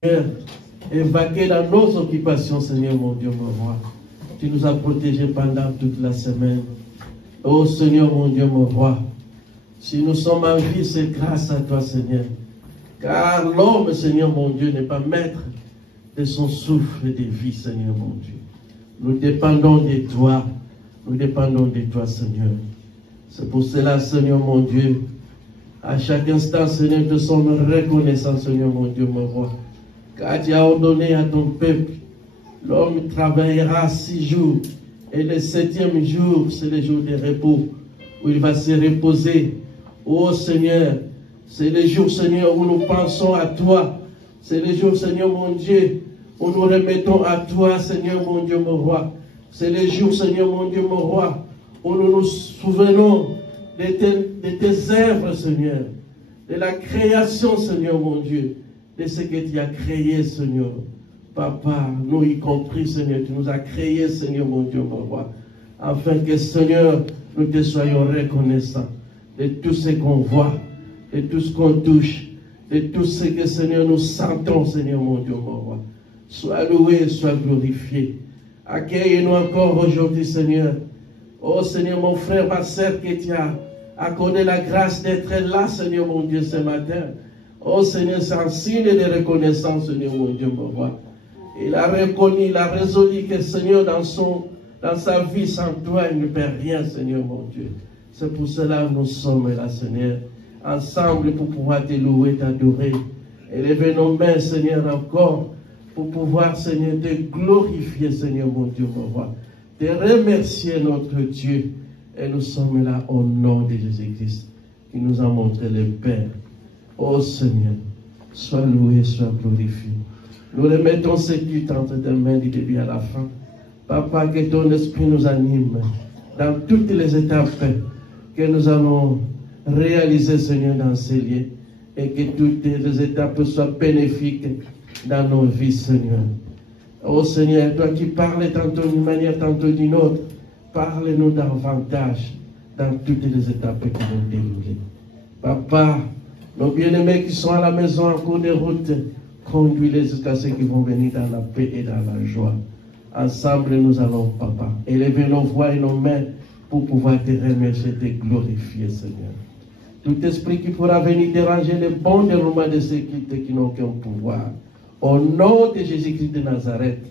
et vaquer dans nos occupations, Seigneur mon Dieu, mon roi. Tu nous as protégés pendant toute la semaine. Oh Seigneur mon Dieu, mon roi. Si nous sommes en vie, c'est grâce à toi, Seigneur. Car l'homme, Seigneur mon Dieu, n'est pas maître de son souffle de vie, Seigneur mon Dieu. Nous dépendons de toi. Nous dépendons de toi, Seigneur. C'est pour cela, Seigneur mon Dieu, à chaque instant, Seigneur, nous sommes reconnaissants, Seigneur mon Dieu, mon roi. Car tu as ordonné à ton peuple, l'homme travaillera 6 jours. Et le 7e jour, c'est le jour de repos, où il va se reposer. Oh Seigneur, c'est le jour, Seigneur, où nous pensons à toi. C'est le jour, Seigneur mon Dieu, où nous remettons à toi, Seigneur mon Dieu, mon roi. C'est le jour, Seigneur mon Dieu, mon roi, où nous nous souvenons de tes œuvres, Seigneur, de la création, Seigneur mon Dieu, de ce que tu as créé, Seigneur. Papa, nous y compris, Seigneur, tu nous as créés, Seigneur mon Dieu, mon roi, afin que, Seigneur, nous te soyons reconnaissants de tout ce qu'on voit, de tout ce qu'on touche, de tout ce que, Seigneur, nous sentons, Seigneur mon Dieu, mon roi. Sois loué, sois glorifié. Accueille-nous encore aujourd'hui, Seigneur. Oh Seigneur, mon frère, ma soeur, que tu as accordé la grâce d'être là, Seigneur mon Dieu, ce matin. Oh Seigneur, c'est un signe de reconnaissance, Seigneur mon Dieu, mon roi. Il a reconnu, il a résolu que, Seigneur, dans sa vie, sans toi, il ne peut rien, Seigneur mon Dieu. C'est pour cela que nous sommes là, Seigneur, ensemble pour pouvoir te louer, t'adorer. Élever nos mains, Seigneur, encore, pour pouvoir, Seigneur, te glorifier, Seigneur mon Dieu, mon roi. Te remercier, notre Dieu. Et nous sommes là au nom de Jésus-Christ, qui nous a montré le Père. Oh Seigneur, sois loué, sois glorifié. Nous remettons ce culte entre tes mains du début à la fin. Papa, que ton esprit nous anime dans toutes les étapes que nous allons réaliser, Seigneur, dans ces lieux. Et que toutes les étapes soient bénéfiques dans nos vies, Seigneur. Oh Seigneur, toi qui parles tantôt d'une manière, tantôt d'une autre, parle-nous davantage dans toutes les étapes qui vont dérouler. Papa, nos bien-aimés qui sont à la maison en cours de route, conduis-les jusqu'à ceux qui vont venir dans la paix et dans la joie. Ensemble, nous allons, Papa, élever nos voix et nos mains pour pouvoir te remercier, te glorifier, Seigneur. Tout esprit qui pourra venir déranger le bon déroulement de ces cultes qui n'ont aucun pouvoir, au nom de Jésus-Christ de Nazareth,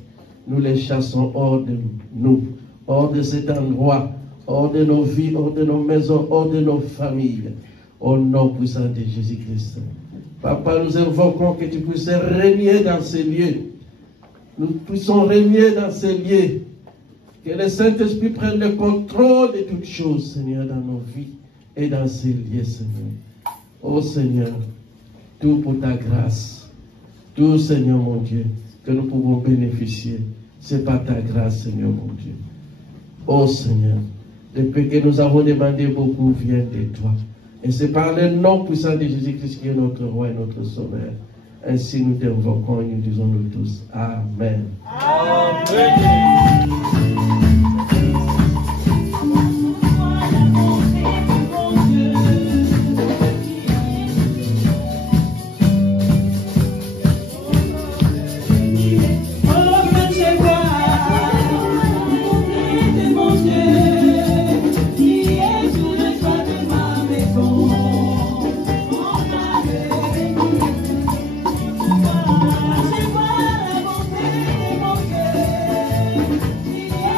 nous les chassons hors de nous, hors de cet endroit, hors de nos vies, hors de nos maisons, hors de nos familles, au nom puissant de Jésus-Christ. Papa, nous invoquons que tu puisses régner dans ces lieux. Nous puissions régner dans ces lieux. Que le Saint-Esprit prenne le contrôle de toutes choses, Seigneur, dans nos vies et dans ces lieux, Seigneur. Oh Seigneur, tout pour ta grâce. Tout, Seigneur mon Dieu, que nous pouvons bénéficier. C'est par ta grâce, Seigneur mon Dieu. Oh Seigneur, depuis que nous avons demandé beaucoup vient de toi. Et c'est par le nom puissant de Jésus-Christ qui est notre roi et notre sauveur. Ainsi nous t'invoquons et nous disons nous tous. Amen. Amen. Yeah.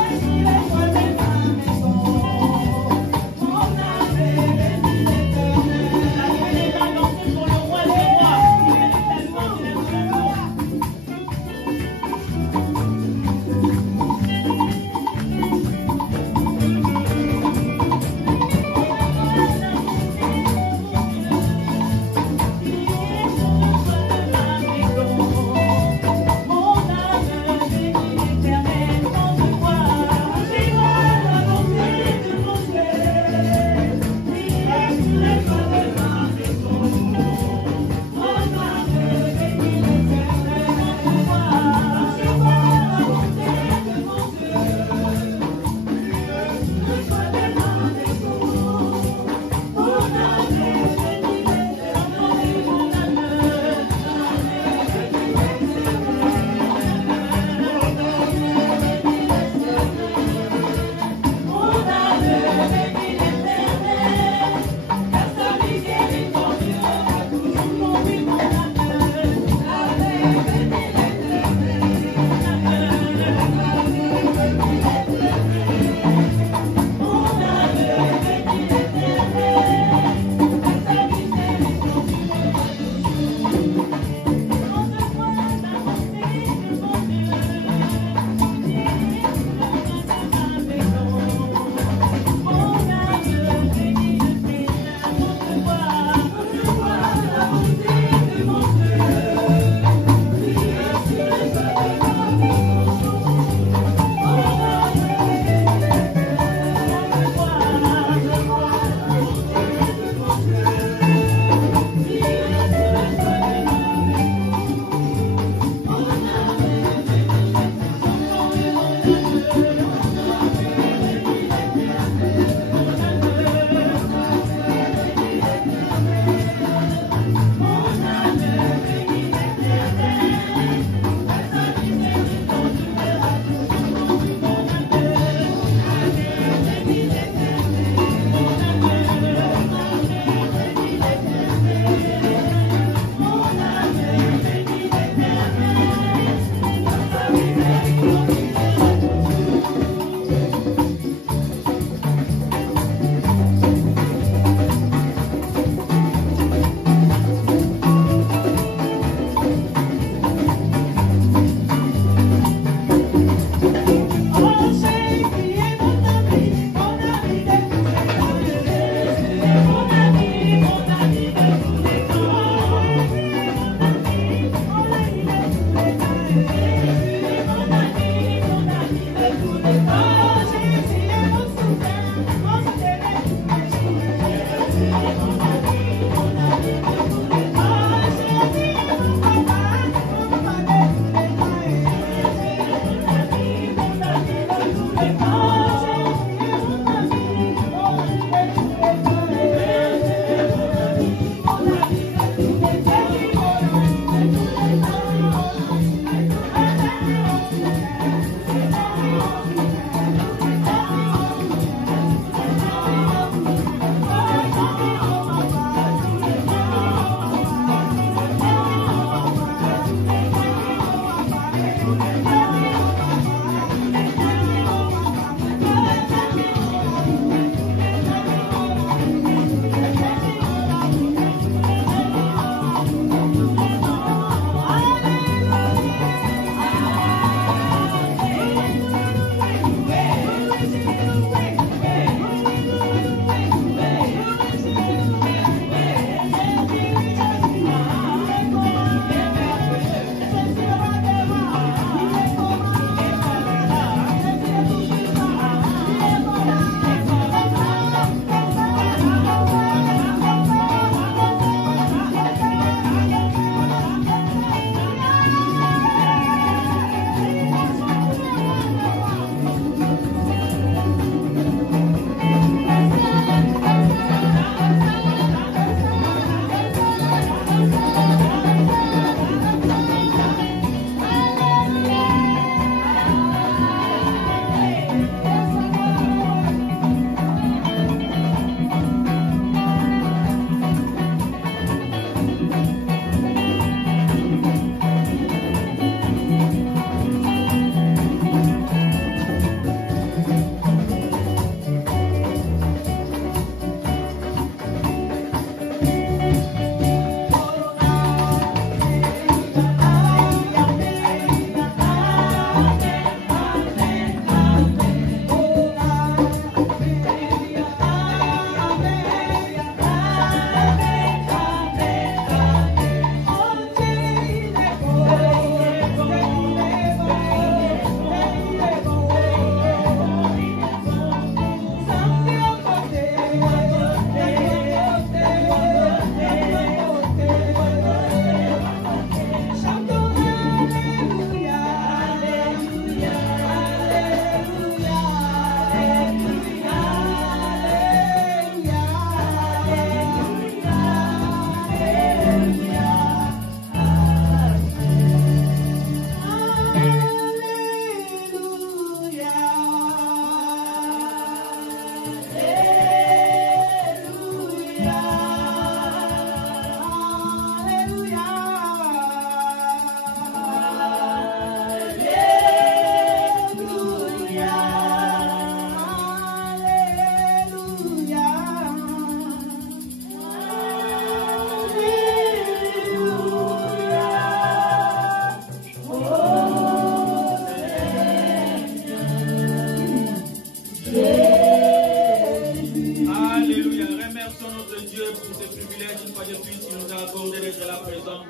notre Dieu, pour ce privilège, une fois de plus, qu'il nous a accordé d'être là présent.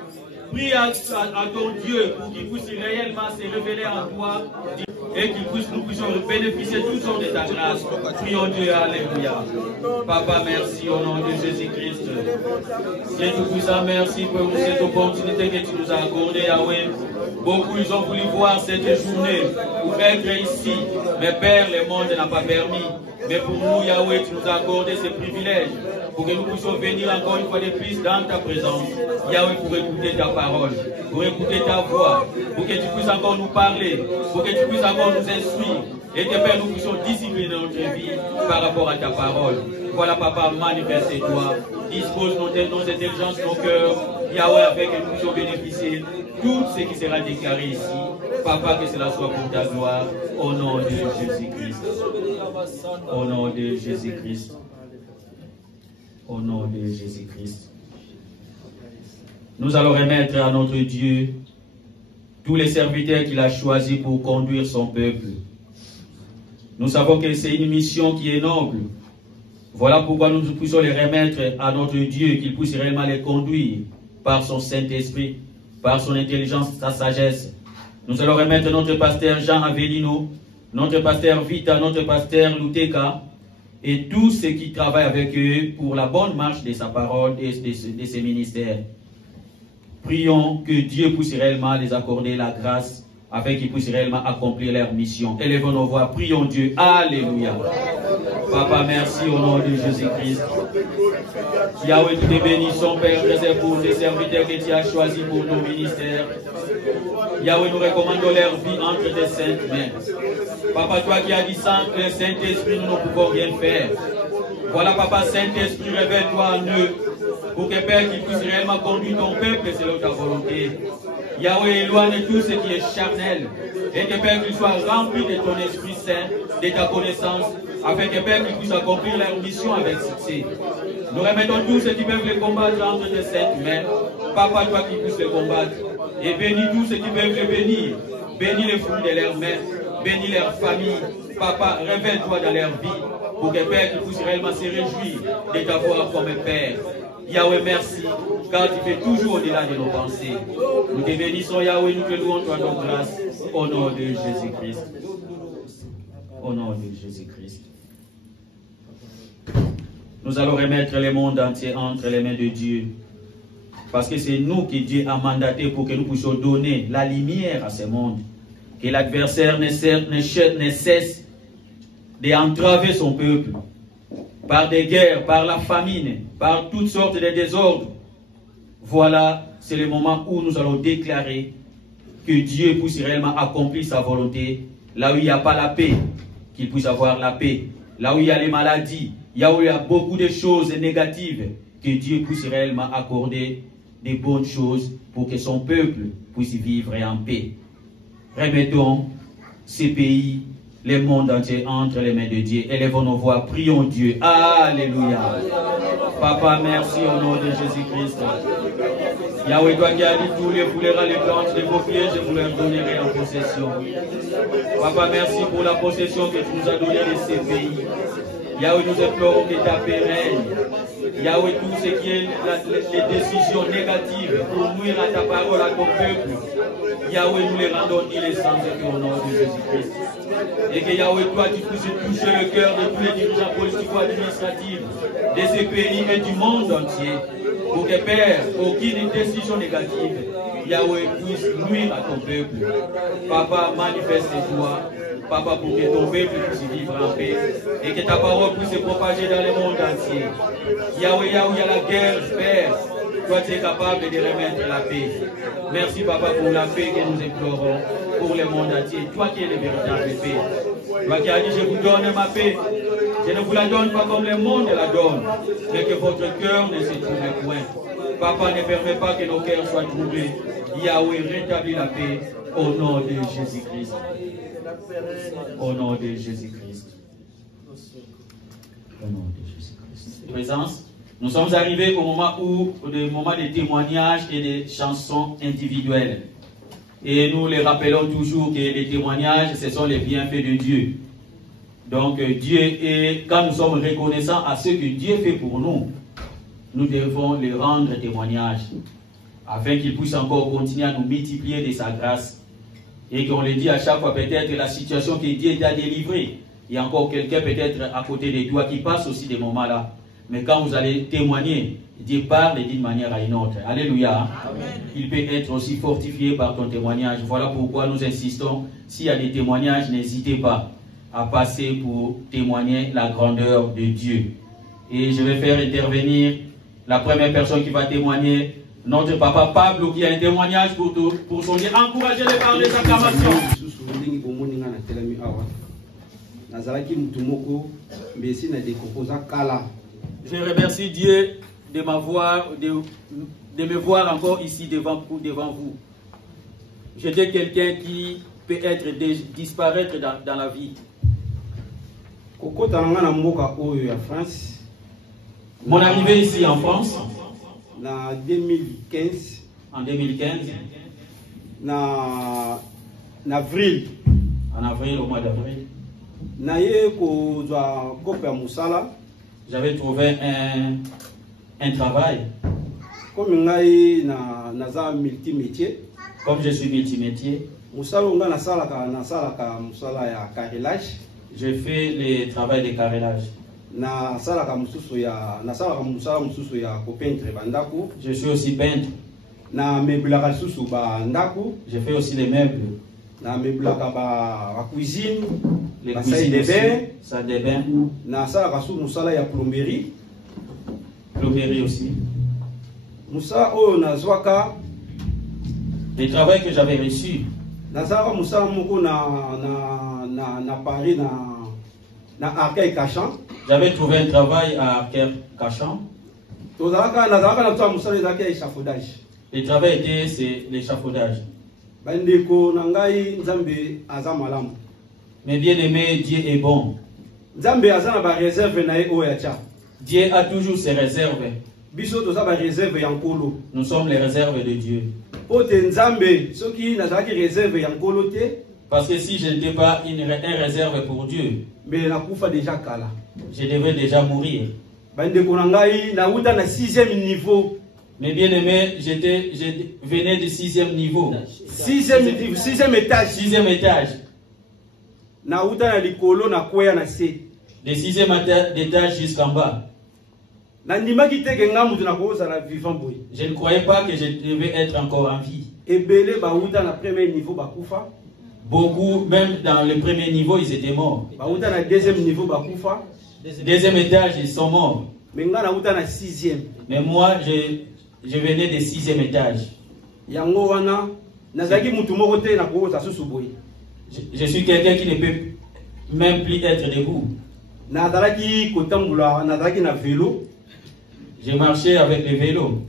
Prie à ton Dieu pour qu'il puisse réellement se révéler en toi et qu'il puisse nous puissions bénéficier toujours de ta grâce. Prions Dieu, alléluia. Papa, merci au nom de Jésus-Christ. Dieu Tout-Puissant, merci pour cette opportunité que tu nous as accordée, Yahweh. Beaucoup ils ont voulu voir cette journée pour être ici. Mais Père, le monde n'a pas permis. Mais pour nous, Yahweh, tu nous as accordé ce privilège pour que nous puissions venir encore une fois de plus dans ta présence. Yahweh, pour écouter ta parole, pour écouter ta voix, pour que tu puisses encore nous parler, pour que tu puisses encore nous instruire. Et que Père, nous puissions discipliner notre vie par rapport à ta parole. Voilà, Papa, manifeste-toi. Dispose nos intelligences, nos cœurs. Yahweh, avec que nous puissions bénéficier tout ce qui sera déclaré ici. Papa, que cela soit pour ta gloire. Au nom de Jésus-Christ. Au nom de Jésus-Christ. Au nom de Jésus-Christ. Nous allons remettre à notre Dieu tous les serviteurs qu'il a choisis pour conduire son peuple. Nous savons que c'est une mission qui est noble. Voilà pourquoi nous puissions les remettre à notre Dieu, qu'il puisse réellement les conduire par son Saint-Esprit, par son intelligence, sa sagesse. Nous allons remettre notre pasteur Jean Avelino, notre pasteur Vita, notre pasteur Luteka, et tous ceux qui travaillent avec eux pour la bonne marche de sa parole et de ses ministères. Prions que Dieu puisse réellement les accorder la grâce afin qu'ils puissent réellement accomplir leur mission. Élevons nos voix, prions Dieu. Alléluia. Papa, merci au nom de Jésus-Christ. Yahweh, nous te bénissons, Père, pour tes serviteurs que tu as choisis pour nos ministères. Yahweh, nous recommandons leur vie entre tes saintes mains. Papa, toi qui as dit sans le Saint-Esprit, nous ne pouvons rien faire. Voilà, Papa, Saint-Esprit, révèle-toi en eux, pour que Père, qu'ils puissent réellement conduire ton peuple selon ta volonté. Yahweh, éloigne tout ce qui est charnel, et que Père, qu'ils soient remplis de ton Esprit Saint, de ta connaissance, afin que Père, qu'ils puissent accomplir leur mission avec succès. Nous remettons tous ceux qui peuvent les combattre entre tes saintes mains. Papa, toi qui puisses les combattre, et bénis tous ceux qui peuvent les bénir. Bénis les fruits de leurs mains, bénis leur famille. Papa, révèle-toi dans leur vie, pour que Père, qu'ils puissent réellement se réjouir de t'avoir comme Père. Yahweh, merci, car tu fais toujours au-delà de nos pensées. Nous te bénissons, Yahweh, nous te louons, toi, nos grâces, au nom de Jésus-Christ. Au nom de Jésus-Christ. Nous allons remettre le monde entier entre les mains de Dieu. Parce que c'est nous que Dieu a mandaté pour que nous puissions donner la lumière à ce monde. Que l'adversaire ne cesse d'entraver son peuple. Par des guerres, par la famine, par toutes sortes de désordres. Voilà, c'est le moment où nous allons déclarer que Dieu puisse réellement accomplir sa volonté. Là où il n'y a pas la paix, qu'il puisse avoir la paix. Là où il y a les maladies, là où il y a beaucoup de choses négatives, que Dieu puisse réellement accorder des bonnes choses pour que son peuple puisse vivre en paix. Remettons ces pays, le monde entier entre les mains de Dieu. Élevons nos voix, prions Dieu. Alléluia. Papa, merci au nom de Jésus-Christ. Yahweh, toi qui as dit tous les foulera les planches de vos pieds, je vous leur donnerai en possession. Papa, merci pour la possession que tu nous as donnée de ces pays. Yahweh, nous implorons que ta paix règne. Yahweh, tout ce qui est les décisions négatives pour nuire à ta parole, à ton peuple, Yahweh, nous les rendons innocents au nom de Jésus-Christ. Et que Yahweh, toi, tu puisses toucher le cœur de tous les dirigeants politico-administratifs de ces pays et du monde entier. Pour que, Père, aucune décision négative, Yahweh, puisse nuire à ton peuple. Papa, manifeste-toi. Papa, pour que ton peuple puisse vivre en paix et que ta parole puisse se propager dans le monde entier. Yahweh, là où il y a la guerre, Père, toi tu es capable de remettre la paix. Merci, Papa, pour la paix que nous implorons pour le monde entier. Toi qui es le véritable paix. Toi qui as dit, je vous donne ma paix. Je ne vous la donne pas comme le monde la donne, mais que votre cœur ne se trouble point. Papa, ne permet pas que nos cœurs soient troublés. Yahweh, rétablis la paix au nom de Jésus-Christ. Au nom de Jésus-Christ. Au nom de Jésus-Christ. Présence, nous sommes arrivés au moment des témoignages et des chansons individuelles. Et nous les rappelons toujours que les témoignages, ce sont les bienfaits de Dieu. Donc Dieu, et quand nous sommes reconnaissants à ce que Dieu fait pour nous, nous devons les rendre témoignage, afin qu'il puisse encore continuer à nous multiplier de sa grâce. Et qu'on le dit à chaque fois, peut-être la situation que Dieu t'a délivrée. Il y a encore quelqu'un peut-être à côté de toi qui passe aussi des moments-là. Mais quand vous allez témoigner, Dieu parle d'une manière à une autre. Alléluia. Amen. Il peut être aussi fortifié par ton témoignage. Voilà pourquoi nous insistons. S'il y a des témoignages, n'hésitez pas à passer pour témoigner la grandeur de Dieu. Et je vais faire intervenir la première personne qui va témoigner, notre papa Pablo, qui a un témoignage pour son Dieu. Encouragez-les par les acclamations. Je remercie Dieu de me voir encore ici devant vous. J'étais quelqu'un qui peut disparaître dans la vie. Mon arrivée ici en France, en 2015, en avril, au mois d'avril, j'avais trouvé un travail. Comme je suis multimétier, je fais le travail de carrelage. Je suis aussi peintre. Je fais aussi les meubles. Les cuisines aussi, salle de bain. Plomberie aussi. Le travail que j'avais reçu. J'avais trouvé un travail à Arcueil-Cachan. Le travail était l'échafaudage. Mais bien aimé, Dieu est bon. Dieu a toujours ses réserves. Nous sommes les réserves de Dieu. Parce que si je n'étais pas une réserve pour Dieu, je devrais déjà mourir. Mais bien aimé, je venais du 6e niveau. 6e étage. 6e étage. De 6e étage jusqu'en bas. Je ne croyais pas que je devais être encore en vie. Beaucoup, même dans le premier niveau, ils étaient morts. Deuxième étage, ils sont morts. Mais moi, je venais du 6e étage. Je suis quelqu'un qui ne peut même plus être debout. J'ai marché avec le vélo.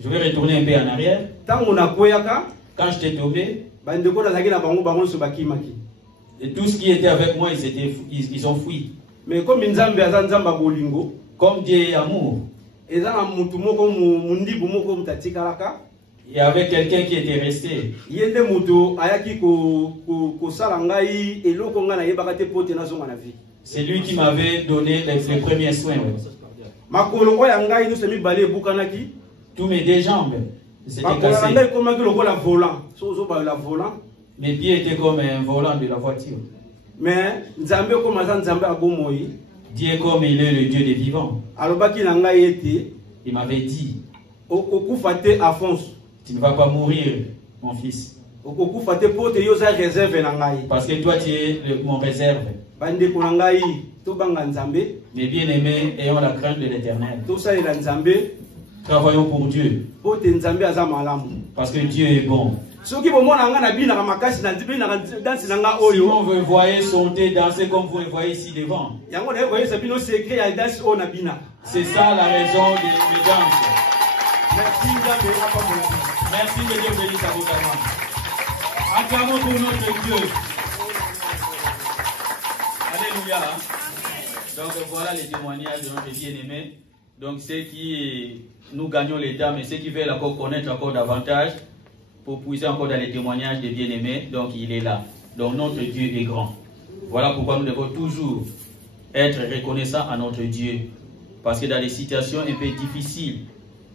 Je vais retourner un peu en arrière. Quand j'étais tombé, et tout ce qui était avec moi, ils ont fui. Mais comme Dieu est amour, il y avait quelqu'un qui était resté. C'est lui qui m'avait donné les premiers soins. Tous mes deux jambes s'étaient cassées. Mes pieds étaient comme un volant de la voiture. Mais Dieu, comme il est le Dieu des vivants, il m'avait dit, tu ne vas pas mourir, mon fils. Parce que toi, tu es mon réserve. Mais bien aimés, ayons la crainte de l'Éternel. Travaillons pour Dieu. Parce que Dieu est bon. Si on veut voyer, sauter, danser comme vous le voyez ici devant, c'est ça la raison de mes danses. Merci que Dieu bénisse abondamment. Acclamons pour notre Dieu. Alléluia. Donc voilà les témoignages de notre bien-aimé. Donc ceux qui nous gagnons les temps, mais ceux qui veulent encore connaître encore davantage, pour puiser encore dans les témoignages des bien-aimés, donc il est là. Donc notre Dieu est grand. Voilà pourquoi nous devons toujours être reconnaissants à notre Dieu. Parce que dans les situations un peu difficiles,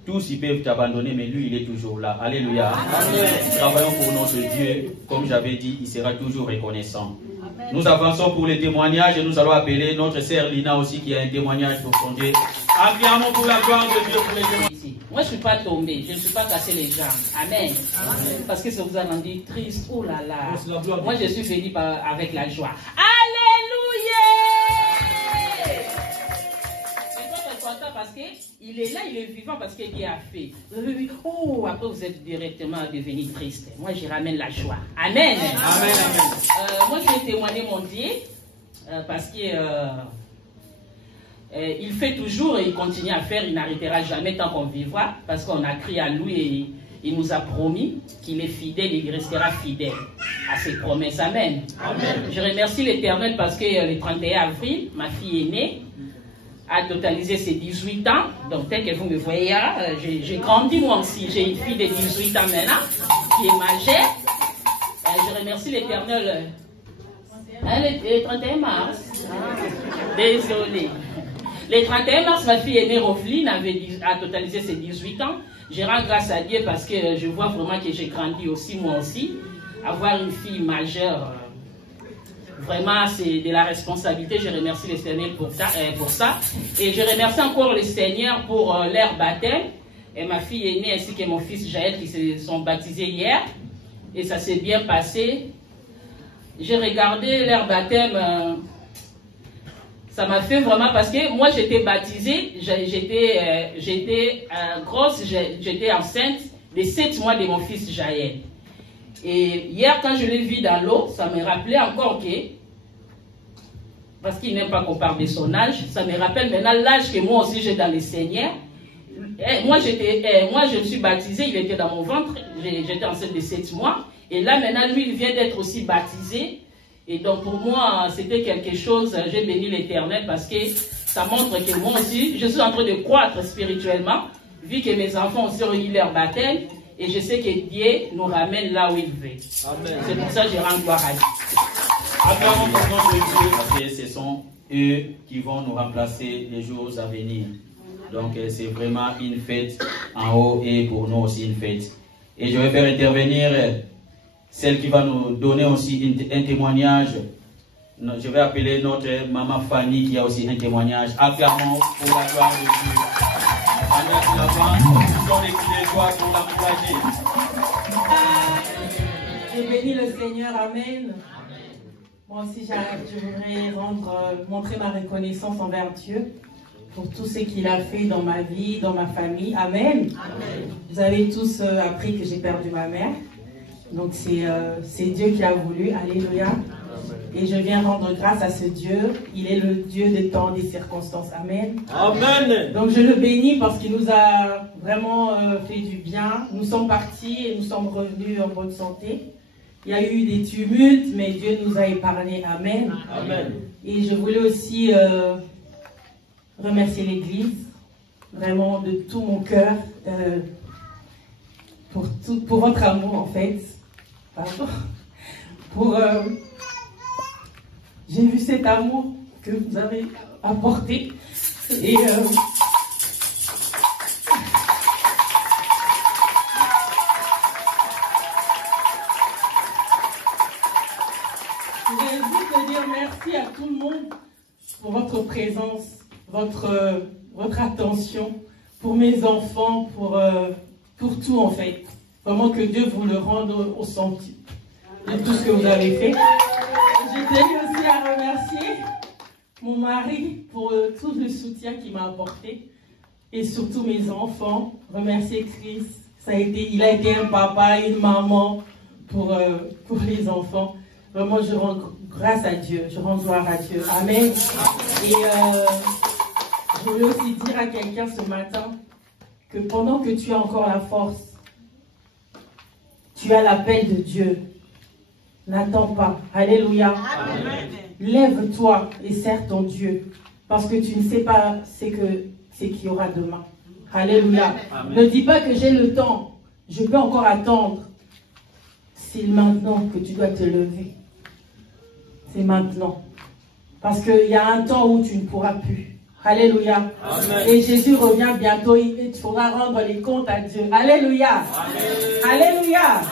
tous ils peuvent t'abandonner, mais lui il est toujours là. Alléluia. Amen. Travaillons pour notre Dieu. Comme j'avais dit, il sera toujours reconnaissant. Amen. Nous avançons pour les témoignages et nous allons appeler notre sœur Lina aussi qui a un témoignage pour son Dieu. Acclamons pour la gloire de Dieu pour les témoignages. Moi je ne suis pas tombée, je ne suis pas cassé les jambes. Amen. Amen. Parce que ça vous a rendu triste. Oh là là. Moi je suis venu avec la joie. Alléluia. Parce qu'il est là, il est vivant parce qu'il a fait. Oh, après vous êtes directement devenu triste. Moi, je ramène la joie. Amen. Amen, amen. Moi, je vais témoigner mon Dieu parce que il fait toujours et il continue à faire. Il n'arrêtera jamais tant qu'on vivra parce qu'on a crié à lui et il nous a promis qu'il est fidèle et il restera fidèle à ses promesses. Amen. Amen. Je remercie l'Éternel parce que le 31 avril, ma fille est née. A totalisé ses 18 ans. Donc, tel que vous me voyez, j'ai grandi moi aussi. J'ai une fille de 18 ans maintenant, qui est majeure. Je remercie l'Éternel. Le 31 mars. Désolé. Le 31 mars, ma fille est née, Roselyne, a totalisé ses 18 ans. Je rends grâce à Dieu parce que je vois vraiment que j'ai grandi aussi, moi aussi. Avoir une fille majeure, vraiment, c'est de la responsabilité. Je remercie le Seigneur pour ça. Et je remercie encore le Seigneur pour leur baptême. Et ma fille est née ainsi que mon fils Jaël qui se sont baptisés hier. Et ça s'est bien passé. J'ai regardé leur baptême. Ça m'a fait vraiment parce que moi j'étais baptisée. J'étais grosse. J'étais enceinte de 7 mois de mon fils Jaël. Et hier, quand je l'ai vu dans l'eau, ça me rappelait encore que, parce qu'il n'aime pas qu'on parle de son âge, ça me rappelle maintenant l'âge que moi aussi j'ai dans le Seigneur. Moi, je me suis baptisée, il était dans mon ventre, j'étais enceinte de 7 mois. Et là, maintenant, lui, il vient d'être aussi baptisé. Et donc, pour moi, c'était quelque chose, j'ai béni l'Éternel parce que ça montre que moi aussi, je suis en train de croître spirituellement, vu que mes enfants aussi ont eu leur baptême. Et je sais que Dieu nous ramène là où il veut. C'est pour ça que je rends gloire à Dieu. Acclamons pour notre Dieu parce que ce sont eux qui vont nous remplacer les jours à venir. Donc c'est vraiment une fête en haut et pour nous aussi une fête. Et je vais faire intervenir celle qui va nous donner aussi un témoignage. Je vais appeler notre maman Fanny qui a aussi un témoignage. Acclamons pour la gloire de Dieu. Je bénis le Seigneur, amen. Moi aussi, je voudrais montrer ma reconnaissance envers Dieu pour tout ce qu'il a fait dans ma vie, dans ma famille, amen. Vous avez tous appris que j'ai perdu ma mère. Donc c'est Dieu qui a voulu, alléluia. Et je viens rendre grâce à ce Dieu. Il est le Dieu des temps, des circonstances. Amen. Amen. Donc je le bénis parce qu'il nous a vraiment fait du bien. Nous sommes partis et nous sommes revenus en bonne santé. Il y a eu des tumultes, mais Dieu nous a épargnés. Amen. Amen. Et je voulais aussi remercier l'Église, vraiment de tout mon cœur, pour votre amour en fait. Pardon. J'ai vu cet amour que vous avez apporté et je voudrais juste dire merci à tout le monde pour votre présence, votre attention, pour mes enfants, pour tout en fait. Vraiment que Dieu vous le rende au centime de tout ce que vous avez fait. Je tenais aussi à remercier mon mari pour tout le soutien qu'il m'a apporté et surtout mes enfants. Remercier Chris, il a été un papa, une maman pour les enfants. Vraiment, je rends grâce à Dieu, je rends gloire à Dieu. Amen. Et je voulais aussi dire à quelqu'un ce matin que pendant que tu as encore la force, tu as l'appel de Dieu. N'attends pas. Alléluia. Amen. Lève-toi et sers ton Dieu. Parce que tu ne sais pas ce qu'il y aura demain. Alléluia. Amen. Ne dis pas que j'ai le temps. Je peux encore attendre. C'est maintenant que tu dois te lever. C'est maintenant. Parce qu'il y a un temps où tu ne pourras plus. Alléluia. Amen. Et Jésus revient bientôt, il faudra rendre les comptes à Dieu. Alléluia. Amen. Alléluia. Amen.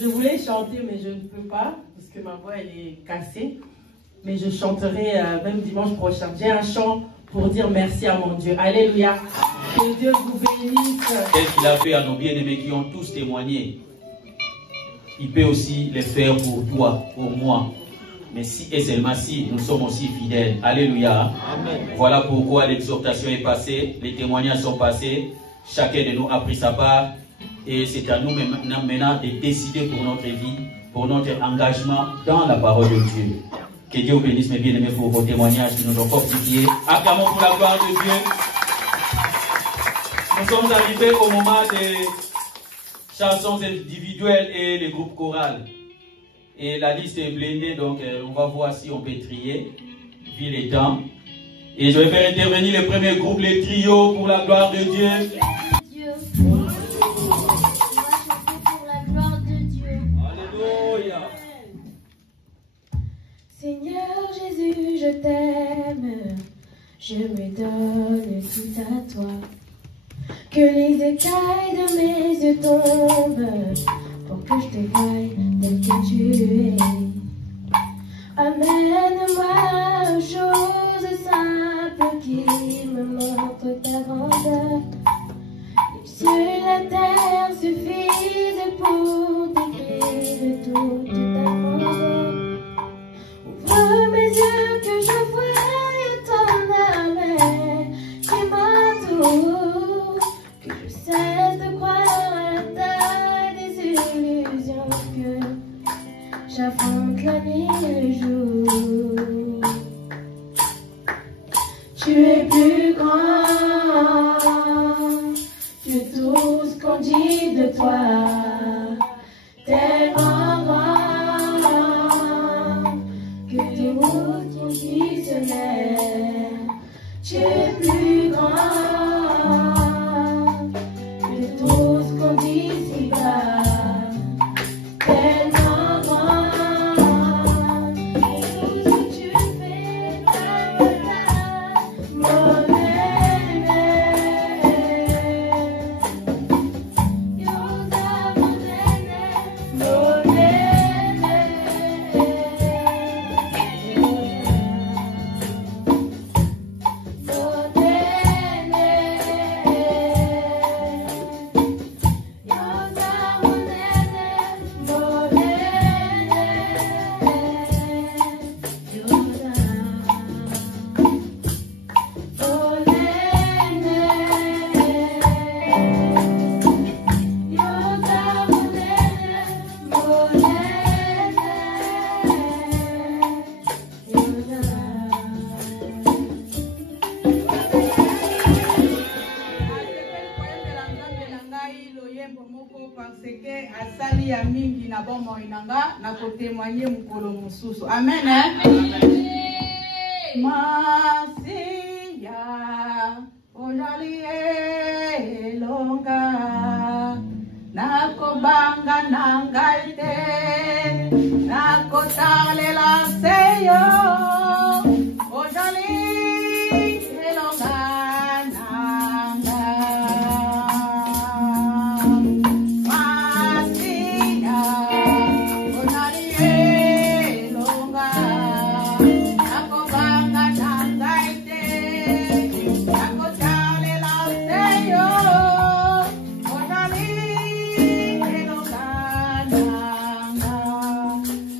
Je voulais chanter, mais je ne peux pas, parce que ma voix elle est cassée. Mais je chanterai même dimanche prochain. J'ai un chant pour dire merci à mon Dieu. Alléluia. Que Dieu vous bénisse. Qu'est-ce qu'il a fait à nos bien-aimés qui ont tous témoigné? Il peut aussi le faire pour toi, pour moi. Mais si et seulement si nous sommes aussi fidèles. Alléluia. Amen. Voilà pourquoi l'exhortation est passée, les témoignages sont passés. Chacun de nous a pris sa part. Et c'est à nous maintenant de décider pour notre vie, pour notre engagement dans la parole de Dieu. Que Dieu vous bénisse, mes bien-aimés, pour vos témoignages qui nous ont fortifiés. Acclamons pour la gloire de Dieu. Nous sommes arrivés au moment des chansons individuelles et les groupes chorales. Et la liste est blindée, donc on va voir si on peut trier, vu les temps. Et je vais faire intervenir le premier groupe, les trios, pour la gloire de Dieu. Dieu. On va chanter pour la gloire de Dieu. Alléluia. Seigneur Jésus, je t'aime, je me donne tout à toi. Que les écailles de mes yeux tombent pour que je te voie tel que tu es. Amène-moi aux choses simples qui me montrent ta grandeur. Les cieux et la terre suffisent pour décrire toute ta grandeur. Ouvre mes yeux que je voie ton âme qui m'entoure, que je cesse de croire à la taille des illusions, que j'affronte la nuit et le jour. Tu es plus grand que tout ce qu'on dit de toi, tellement grand que tout conditionnel. Tu es plus grand que tout ce qu'on dit ici-bas, tellement grand que tout ce que tu fais mon aimé. Yoda mon aimé, mon aimé. asali ya mingi na bomoi nanga na kotémoigner mukolo mususu. Amen. Masia ojali elonga nakobanga nangai te nakotalela seyo ojali elonga nanga.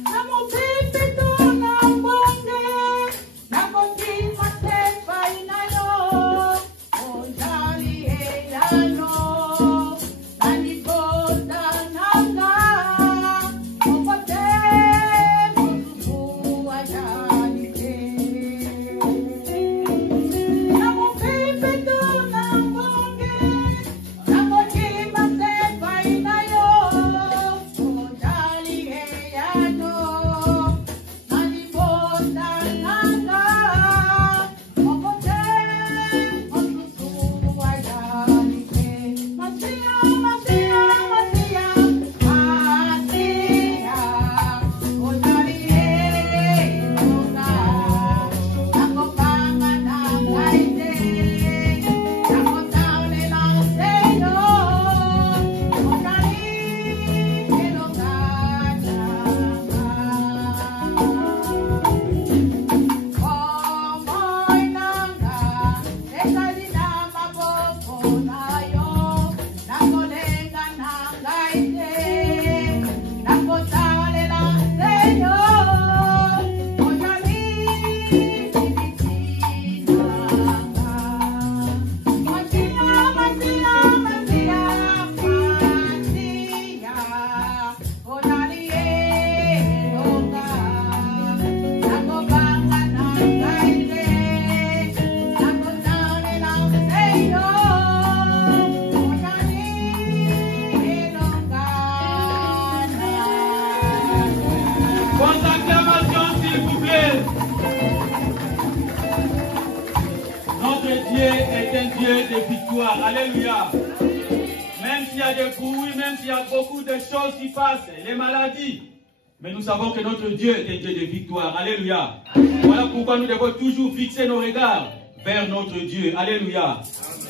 Namo Dieu est un Dieu de victoire. Alléluia. Même s'il y a des bruits, même s'il y a beaucoup de choses qui passent, les maladies, mais nous savons que notre Dieu est un Dieu de victoire. Alléluia. Voilà pourquoi nous devons toujours fixer nos regards vers notre Dieu. Alléluia.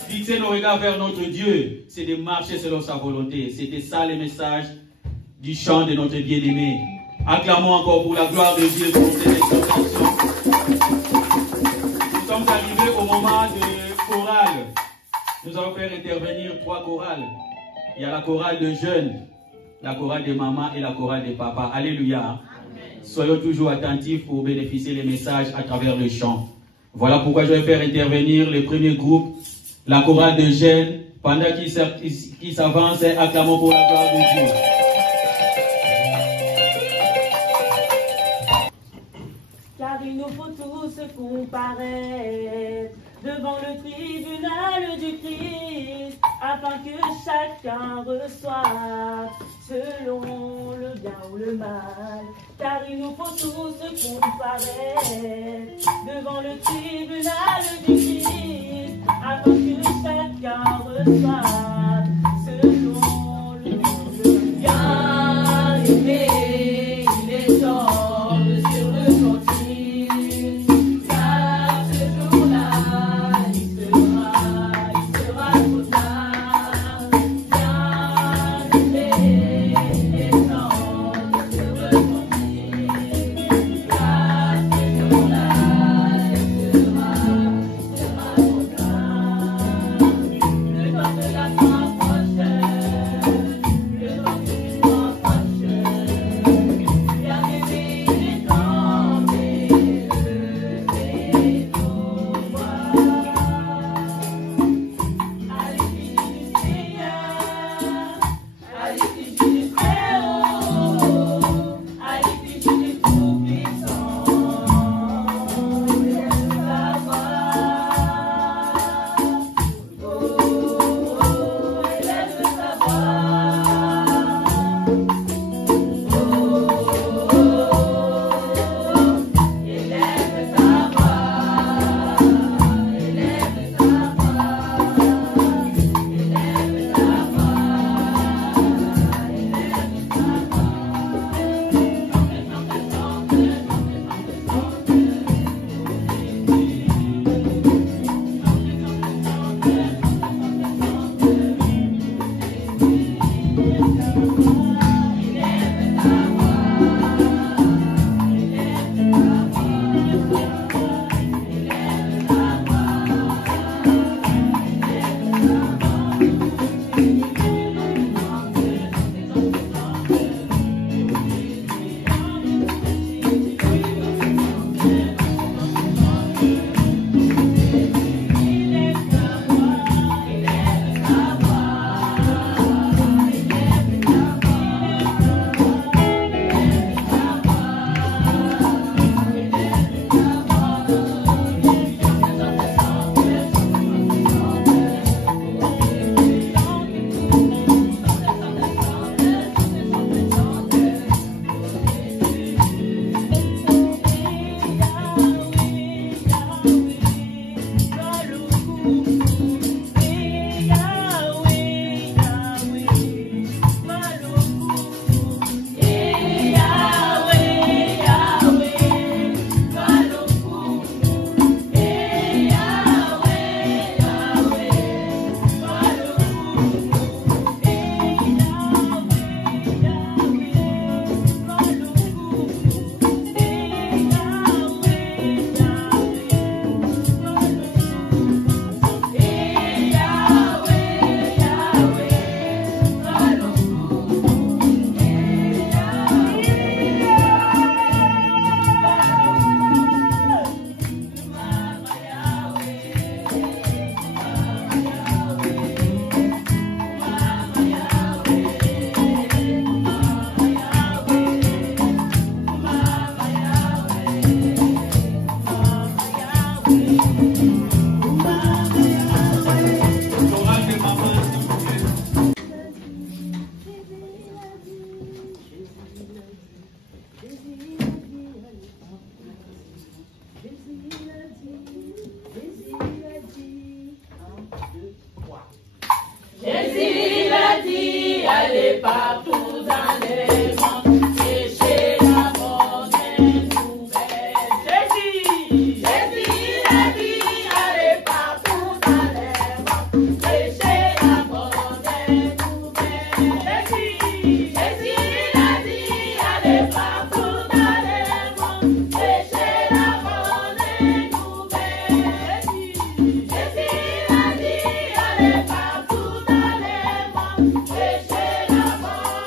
Fixer nos regards vers notre Dieu, c'est de marcher selon sa volonté. C'était ça le message du chant de notre bien-aimé. Acclamons encore pour la gloire de Dieu pour cette exhortation. Nous sommes arrivés au moment de chorale. Nous allons faire intervenir 3 chorales. Il y a la chorale de jeunes, la chorale de maman et la chorale de papa. Alléluia. Amen. Soyons toujours attentifs pour bénéficier des messages à travers le chant. Voilà pourquoi je vais faire intervenir le premier groupe, la chorale de jeunes, pendant qu'ils s'avancent, acclamons pour la gloire de Dieu. Car il nous faut tous comparaître devant le tribunal du Christ, afin que chacun reçoive selon le bien ou le mal. Car il nous faut tous comparaître devant le tribunal du Christ, afin que chacun reçoive selon le bien ou le mal. Bien-aimé, il est temps de se repentir, car ce jour-là, il sera trop tard. Bien-aimé, il est temps de se repentir, car ce jour-là, il sera trop tard. Le temps de la fin partout dans le monde, prêcher la bonne nouvelle. Jésus a dit, allez partout dans le monde, prêcher la bonne nouvelle. Jésus a dit, allez partout dans le monde, prêcher la bonne nouvelle. Jésus a dit, allez partout dans le monde, prêcher la bonne nouvelle.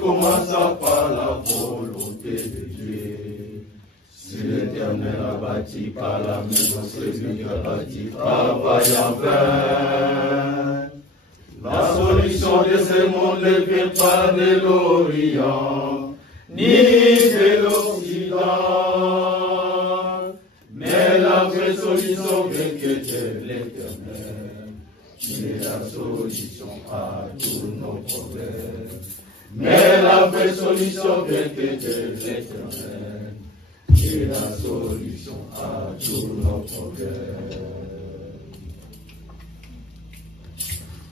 Commença par la volonté de Dieu. Si l'Éternel a bâti par la maison, celui qui a bâti travaille en vain. La solution de ce monde ne vient pas de l'Orient, ni de l'Occident, mais la vraie solution vient que de l'Éternel, qui est la solution à tous nos problèmes. Mais la vraie solution vient que de l'Éternel, qui est la solution à tous nos problèmes.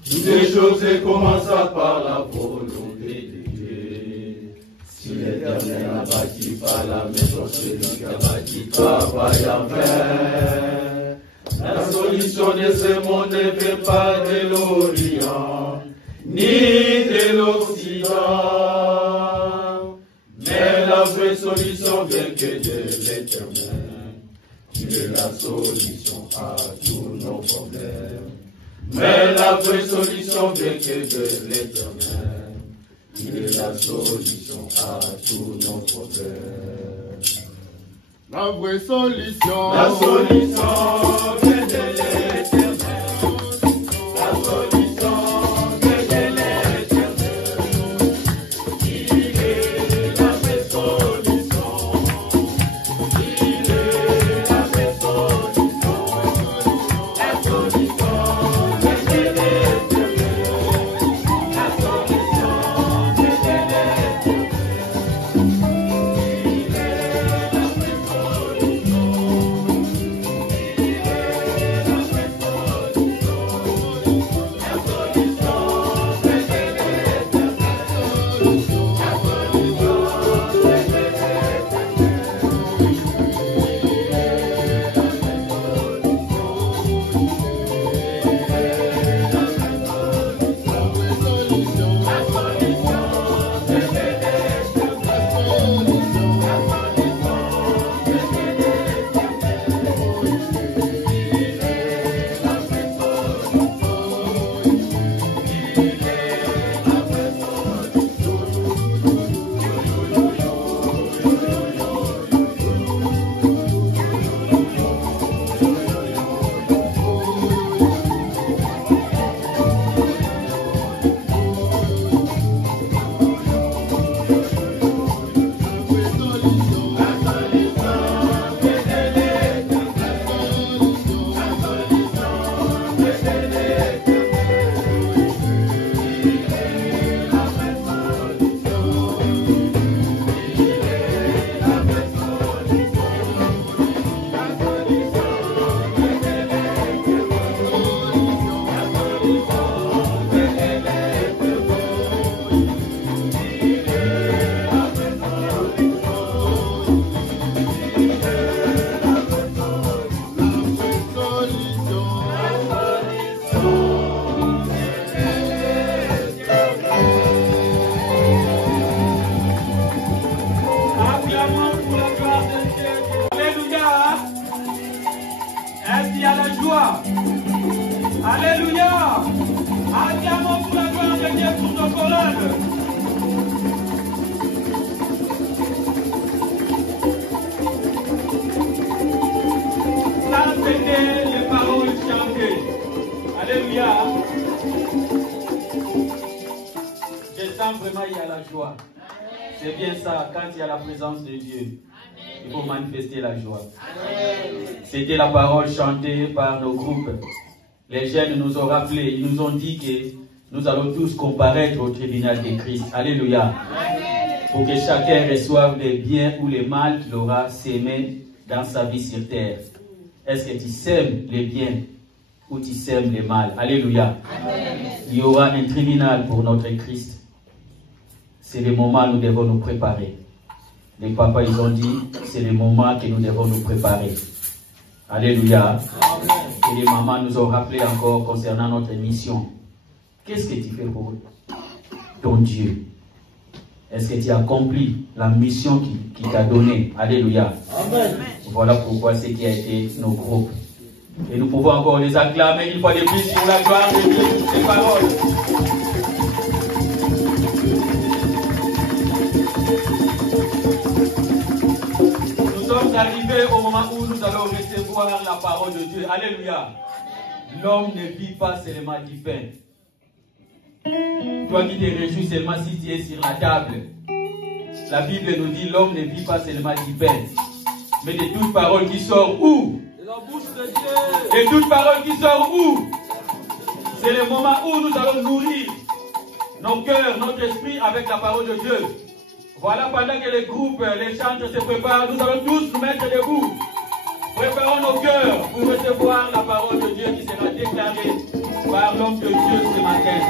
Toutes les choses commencent par la volonté de Dieu. Si l'Éternel a bâti par la maison, celui qui a bâti travaille en vain. La solution de ce monde ne vient pas de l'Orient, ni de l'Occident, mais la vraie solution vient que de l'Éternel, qui est la solution à tous nos problèmes. Mais la vraie solution vient que de l'Éternel, qui est la solution à tous nos problèmes. La vraie solution. La solution vient de l'Éternel. La solution vient de l'Éternel. Il est la vraie solution. Il est la vraie solution. La solution vient de l'Éternel. La solution vient de l'Éternel. Il est la vraie chorale. Ça, c'était les paroles chantées. Alléluia. Je sens vraiment il y a la joie. C'est bien ça, quand il y a la présence de Dieu, il faut manifester la joie. C'était la parole chantée par nos groupes. Les jeunes nous ont rappelé, ils nous ont dit que nous allons tous comparaître au tribunal de Christ. Alléluia. Pour que chacun reçoive les biens ou les mal qu'il aura sémés dans sa vie sur terre. Est-ce que tu sèmes les biens ou tu sèmes les mal? Alléluia. Il y aura un tribunal pour notre Christ. C'est le moment où nous devons nous préparer. Les papas, ils ont dit, c'est le moment que nous devons nous préparer. Alléluia. Et les mamans nous ont rappelé encore concernant notre mission. Qu'est-ce que tu fais pour ton Dieu? Est-ce que tu as accompli la mission qu'il t'a donnée? Alléluia. Amen. Voilà pourquoi c'est qui a été nos groupes. Et nous pouvons encore les acclamer une fois de plus pour la gloire de Dieu pour ces paroles. Nous sommes arrivés au moment où nous allons recevoir la parole de Dieu. Alléluia. L'homme ne vit pas seulement du pain. Toi qui te réjouis seulement si tu es sur la table. La Bible nous dit l'homme ne vit pas seulement du pain, mais de toute parole qui sort où? De la bouche de Dieu. De toute parole qui sort où? C'est le moment où nous allons nourrir nos cœurs, notre esprit avec la parole de Dieu. Voilà, pendant que les groupes, les chantres se préparent, nous allons tous nous mettre debout. Préparons nos cœurs pour recevoir la parole de Dieu qui sera déclarée par l'homme de Dieu ce matin.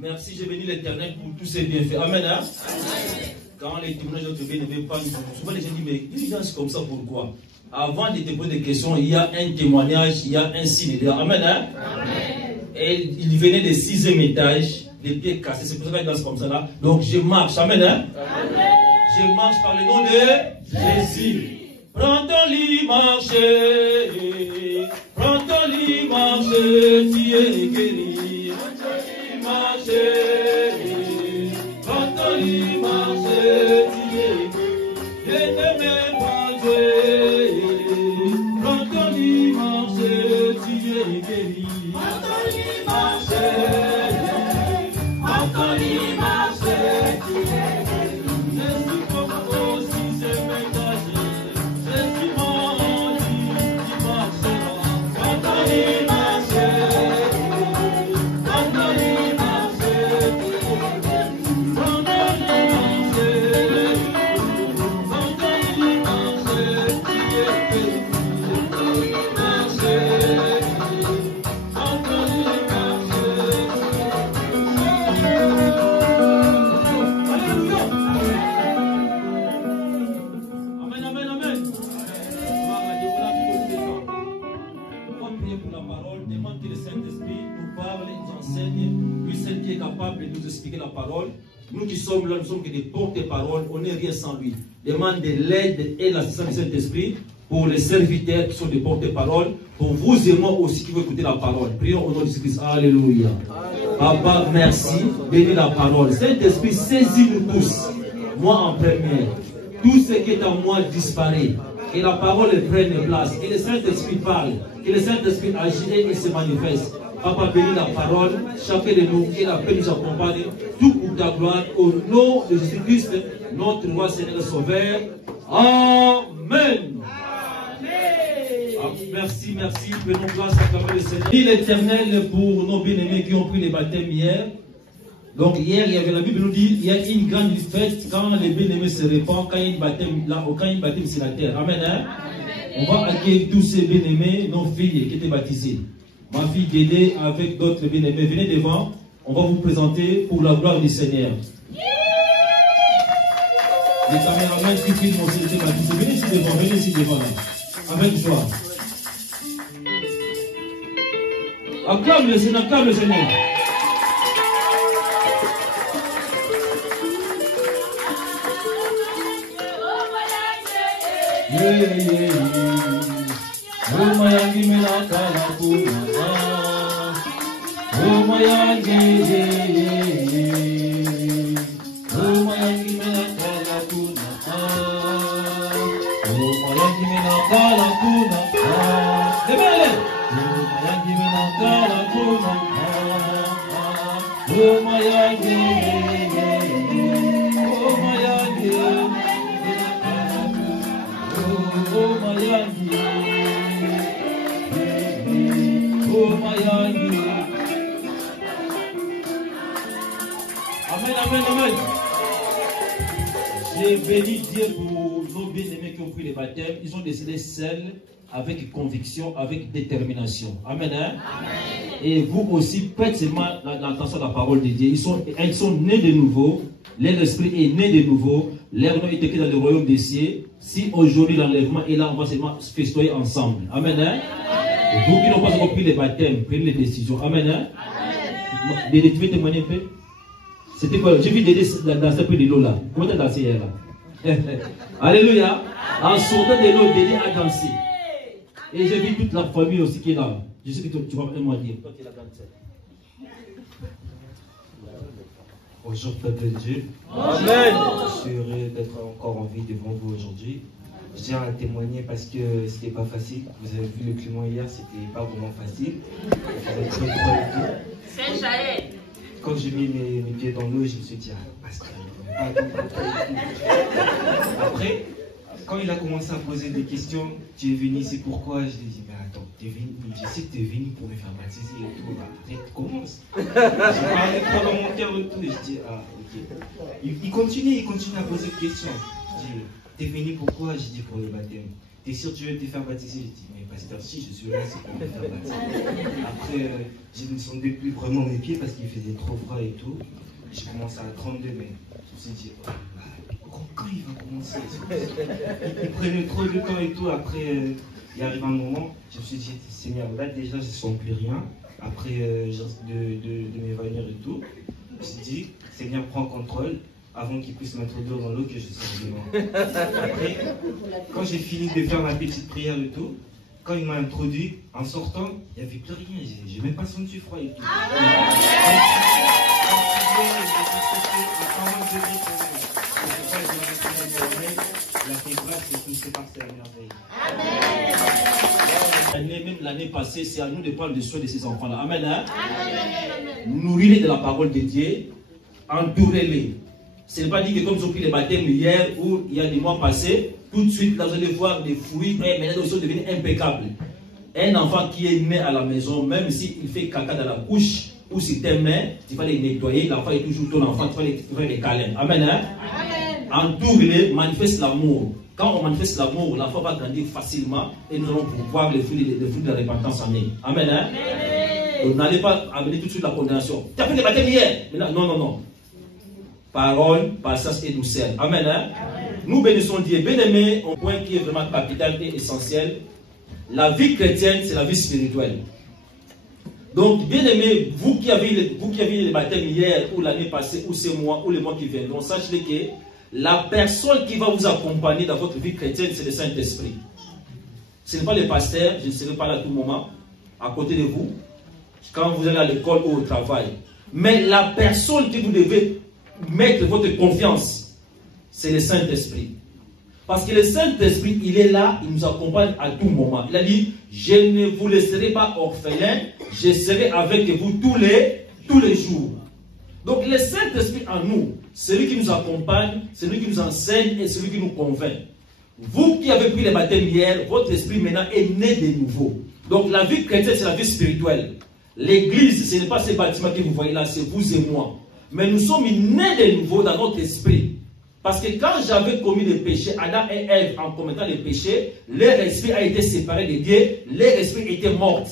Merci, j'ai béni l'Éternel pour tous ses bienfaits. Amen. Hein? Quand les témoignages de bien ne veulent pas, souvent les gens disent, mais il est comme ça, pourquoi? Avant de te poser des questions, il y a un témoignage, il y a un signe. Amen. Hein? Amen. Et il venait du 6e étage, les pieds cassés, c'est pour ça qu'il danse comme ça là. Donc je marche. Amen. Hein? Amen. Je marche par le nom de Jésus. Prends ton lit, marche. Prends ton lit, marche. Tu es guéri. Marche. Prends ton lit, marche. Tu es guéri. L'éternel marche. Prends ton lit, marche. Tu es guéri. Prends ton lit, marche. Prends ton lit, marche. Tu es guéri. Je suis comme aussi, c'est ménagé. Je suis mort, qui marche. Prends ton lit, marche. Prends ton lit, marche. Prends ton lit, marche. Prends ton lit, marche. Tu es guéri. Marche. Prends ton lit, marche. Alléluia. Amen, amen, amen. On va prier pour la parole. Demande que le Saint-Esprit nous parle et nous enseigne. Lui seul qui est capable de nous expliquer la parole. Nous qui sommes là, nous sommes que des porte-paroles, on n'est rien sans lui. Demande de l'aide et l'assistance du Saint-Esprit pour les serviteurs qui sont des porte-paroles, pour vous et moi aussi qui veulent écouter la parole. Prions au nom de Jésus-Christ. Alléluia. Papa, merci. Bénis la parole. Saint-Esprit, saisis-nous tous. Moi en premier. Tout ce qui est en moi disparaît. Et la parole prenne place. Et le Saint-Esprit parle. Et le Saint-Esprit agit et se manifeste. Papa, bénis la parole. Chacun de nous, et la paix nous accompagne. Tout pour ta gloire. Au nom de Jésus-Christ, notre roi Seigneur Sauveur. Amen. Merci, merci. Prenons place à la parole du Seigneur. Merci l'Éternel pour nos bien-aimés qui ont pris les baptêmes hier. Donc hier, il y avait la Bible nous dit il y a une grande fête quand les bien-aimés se répandent, quand il y a une baptême là, quand il y a une baptême sur la terre. Amen. Hein? On va accueillir tous ces bien-aimés, nos filles qui étaient baptisées. Ma fille Dédé avec d'autres bien-aimés, venez devant. On va vous présenter pour la gloire du Seigneur. Les caméramans qui filment aussi étaient baptisés. Venez ici devant là. Avec joie. Acclame le Seigneur, acclame le Seigneur. J'ai béni Dieu pour nos bien-aimés qui ont pris les baptêmes. Ils ont décidé seuls, avec conviction, avec détermination. Amen. Hein? Amen. Et vous aussi, faites seulement l'attention à la parole de Dieu. Ils sont nés de nouveau. Leur esprit est né de nouveau. Leur nom est écrit dans le royaume des cieux. Si aujourd'hui l'enlèvement est là, on va seulement festoyer ensemble. Amen. Hein? Amen. Vous qui n'ont pas encore pris les baptêmes, prenez les décisions. Amen. Hein? Amen. Dédé, tu veux témoigner un peu? C'était quoi? J'ai vu Dédé danser près de l'eau là. Comment tu as dansé hier là? Alléluia. En sortant de l'eau, Dédé a dansé. Et j'ai vu toute la famille aussi qui est là. Je sais que tu vas vraiment dire. Toi qui es la danseur. Bonjour peuple de Dieu. Amen. Je suis heureux d'être encore en vie devant vous aujourd'hui. Je tiens à témoigner parce que c'était pas facile. Vous avez vu le climat hier, c'était pas vraiment facile. Il faisait trop froid et tout. C'est Jaël. Quand j'ai mis mes pieds dans l'eau, je me suis dit, ah, pasteur, après, quand il a commencé à poser des questions, tu es venu ici pourquoi? Je lui ai dit, mais attends, je sais que tu es venu pour me faire baptiser et tout. Bah, arrête, commence. J'ai parlé trop dans mon cœur et tout. Et je dis, ah, ok. Il continue à poser des questions. Je dis, t'es venu pourquoi? Je dis, pour le baptême. T'es sûr que tu veux te faire baptiser? Je dis, mais pasteur, si je suis là, c'est pour me faire baptiser. Après, je ne sentais plus vraiment mes pieds parce qu'il faisait trop froid et tout. J'ai commencé à 32, mais je me suis dit, quand il va commencer? Il prenait trop de temps et tout. Après, il arrive un moment, je me suis dit, Seigneur, là déjà, je ne sens plus rien. Après, de m'évanouir et tout, je me suis dit, Seigneur, prends contrôle avant qu'il puisse m'introduire dans l'eau que je sorte de loin. Après, quand j'ai fini de faire ma petite prière et tout, quand il m'a introduit, en sortant, il n'y avait plus rien. J'ai même pas senti froid et tout. Même l'année passée, c'est à nous de prendre le soin de ces enfants-là. Amen. Hein? Nourris-les de la parole de Dieu, entourez-les. Ce n'est pas dit que comme ils ont pris les baptêmes hier ou il y a des mois passés, tout de suite, là, vous allez voir des fruits, mais maintenant ils sont devenus impeccables. Un enfant qui est né à la maison, même s'il fait caca dans la couche ou sur tes mains, tu vas les nettoyer, l'enfant est toujours ton enfant, tu vas les câlins. Amen. Hein? Entoure-les, manifeste l'amour. Quand on manifeste l'amour, l'enfant va grandir facilement et nous allons pouvoir les fruits de la repentance amener. Amen. Hein? Vous n'allez pas amener tout de suite la condamnation. Tu as fait les baptêmes hier? Non. Parole, passage et douceur. Amen. Hein? Nous bénissons Dieu. Bien-aimé, un point qui est vraiment capital et essentiel. La vie chrétienne, c'est la vie spirituelle. Donc, bien aimé, vous qui avez le baptême hier, ou l'année passée, ou ces mois, ou les mois qui viendront, sachez que la personne qui va vous accompagner dans votre vie chrétienne, c'est le Saint-Esprit. Ce n'est pas le pasteur, je ne serai pas là à tout moment, à côté de vous, quand vous allez à l'école ou au travail. Mais la personne que vous devez mettre votre confiance, c'est le Saint-Esprit. Parce que le Saint-Esprit, il est là, il nous accompagne à tout moment. Il a dit, je ne vous laisserai pas orphelins, je serai avec vous tous les jours. Donc le Saint-Esprit en nous, celui qui nous accompagne, celui qui nous enseigne et celui qui nous convainc. Vous qui avez pris le baptême hier, votre esprit maintenant est né de nouveau. Donc la vie chrétienne, c'est la vie spirituelle. L'église, ce n'est pas ces bâtiments que vous voyez là, c'est vous et moi. Mais nous sommes nés de nouveau dans notre esprit. Parce que quand j'avais commis le péché, Adam et Ève, en commettant le péché, leur esprit a été séparé de Dieu, leur esprit était mort.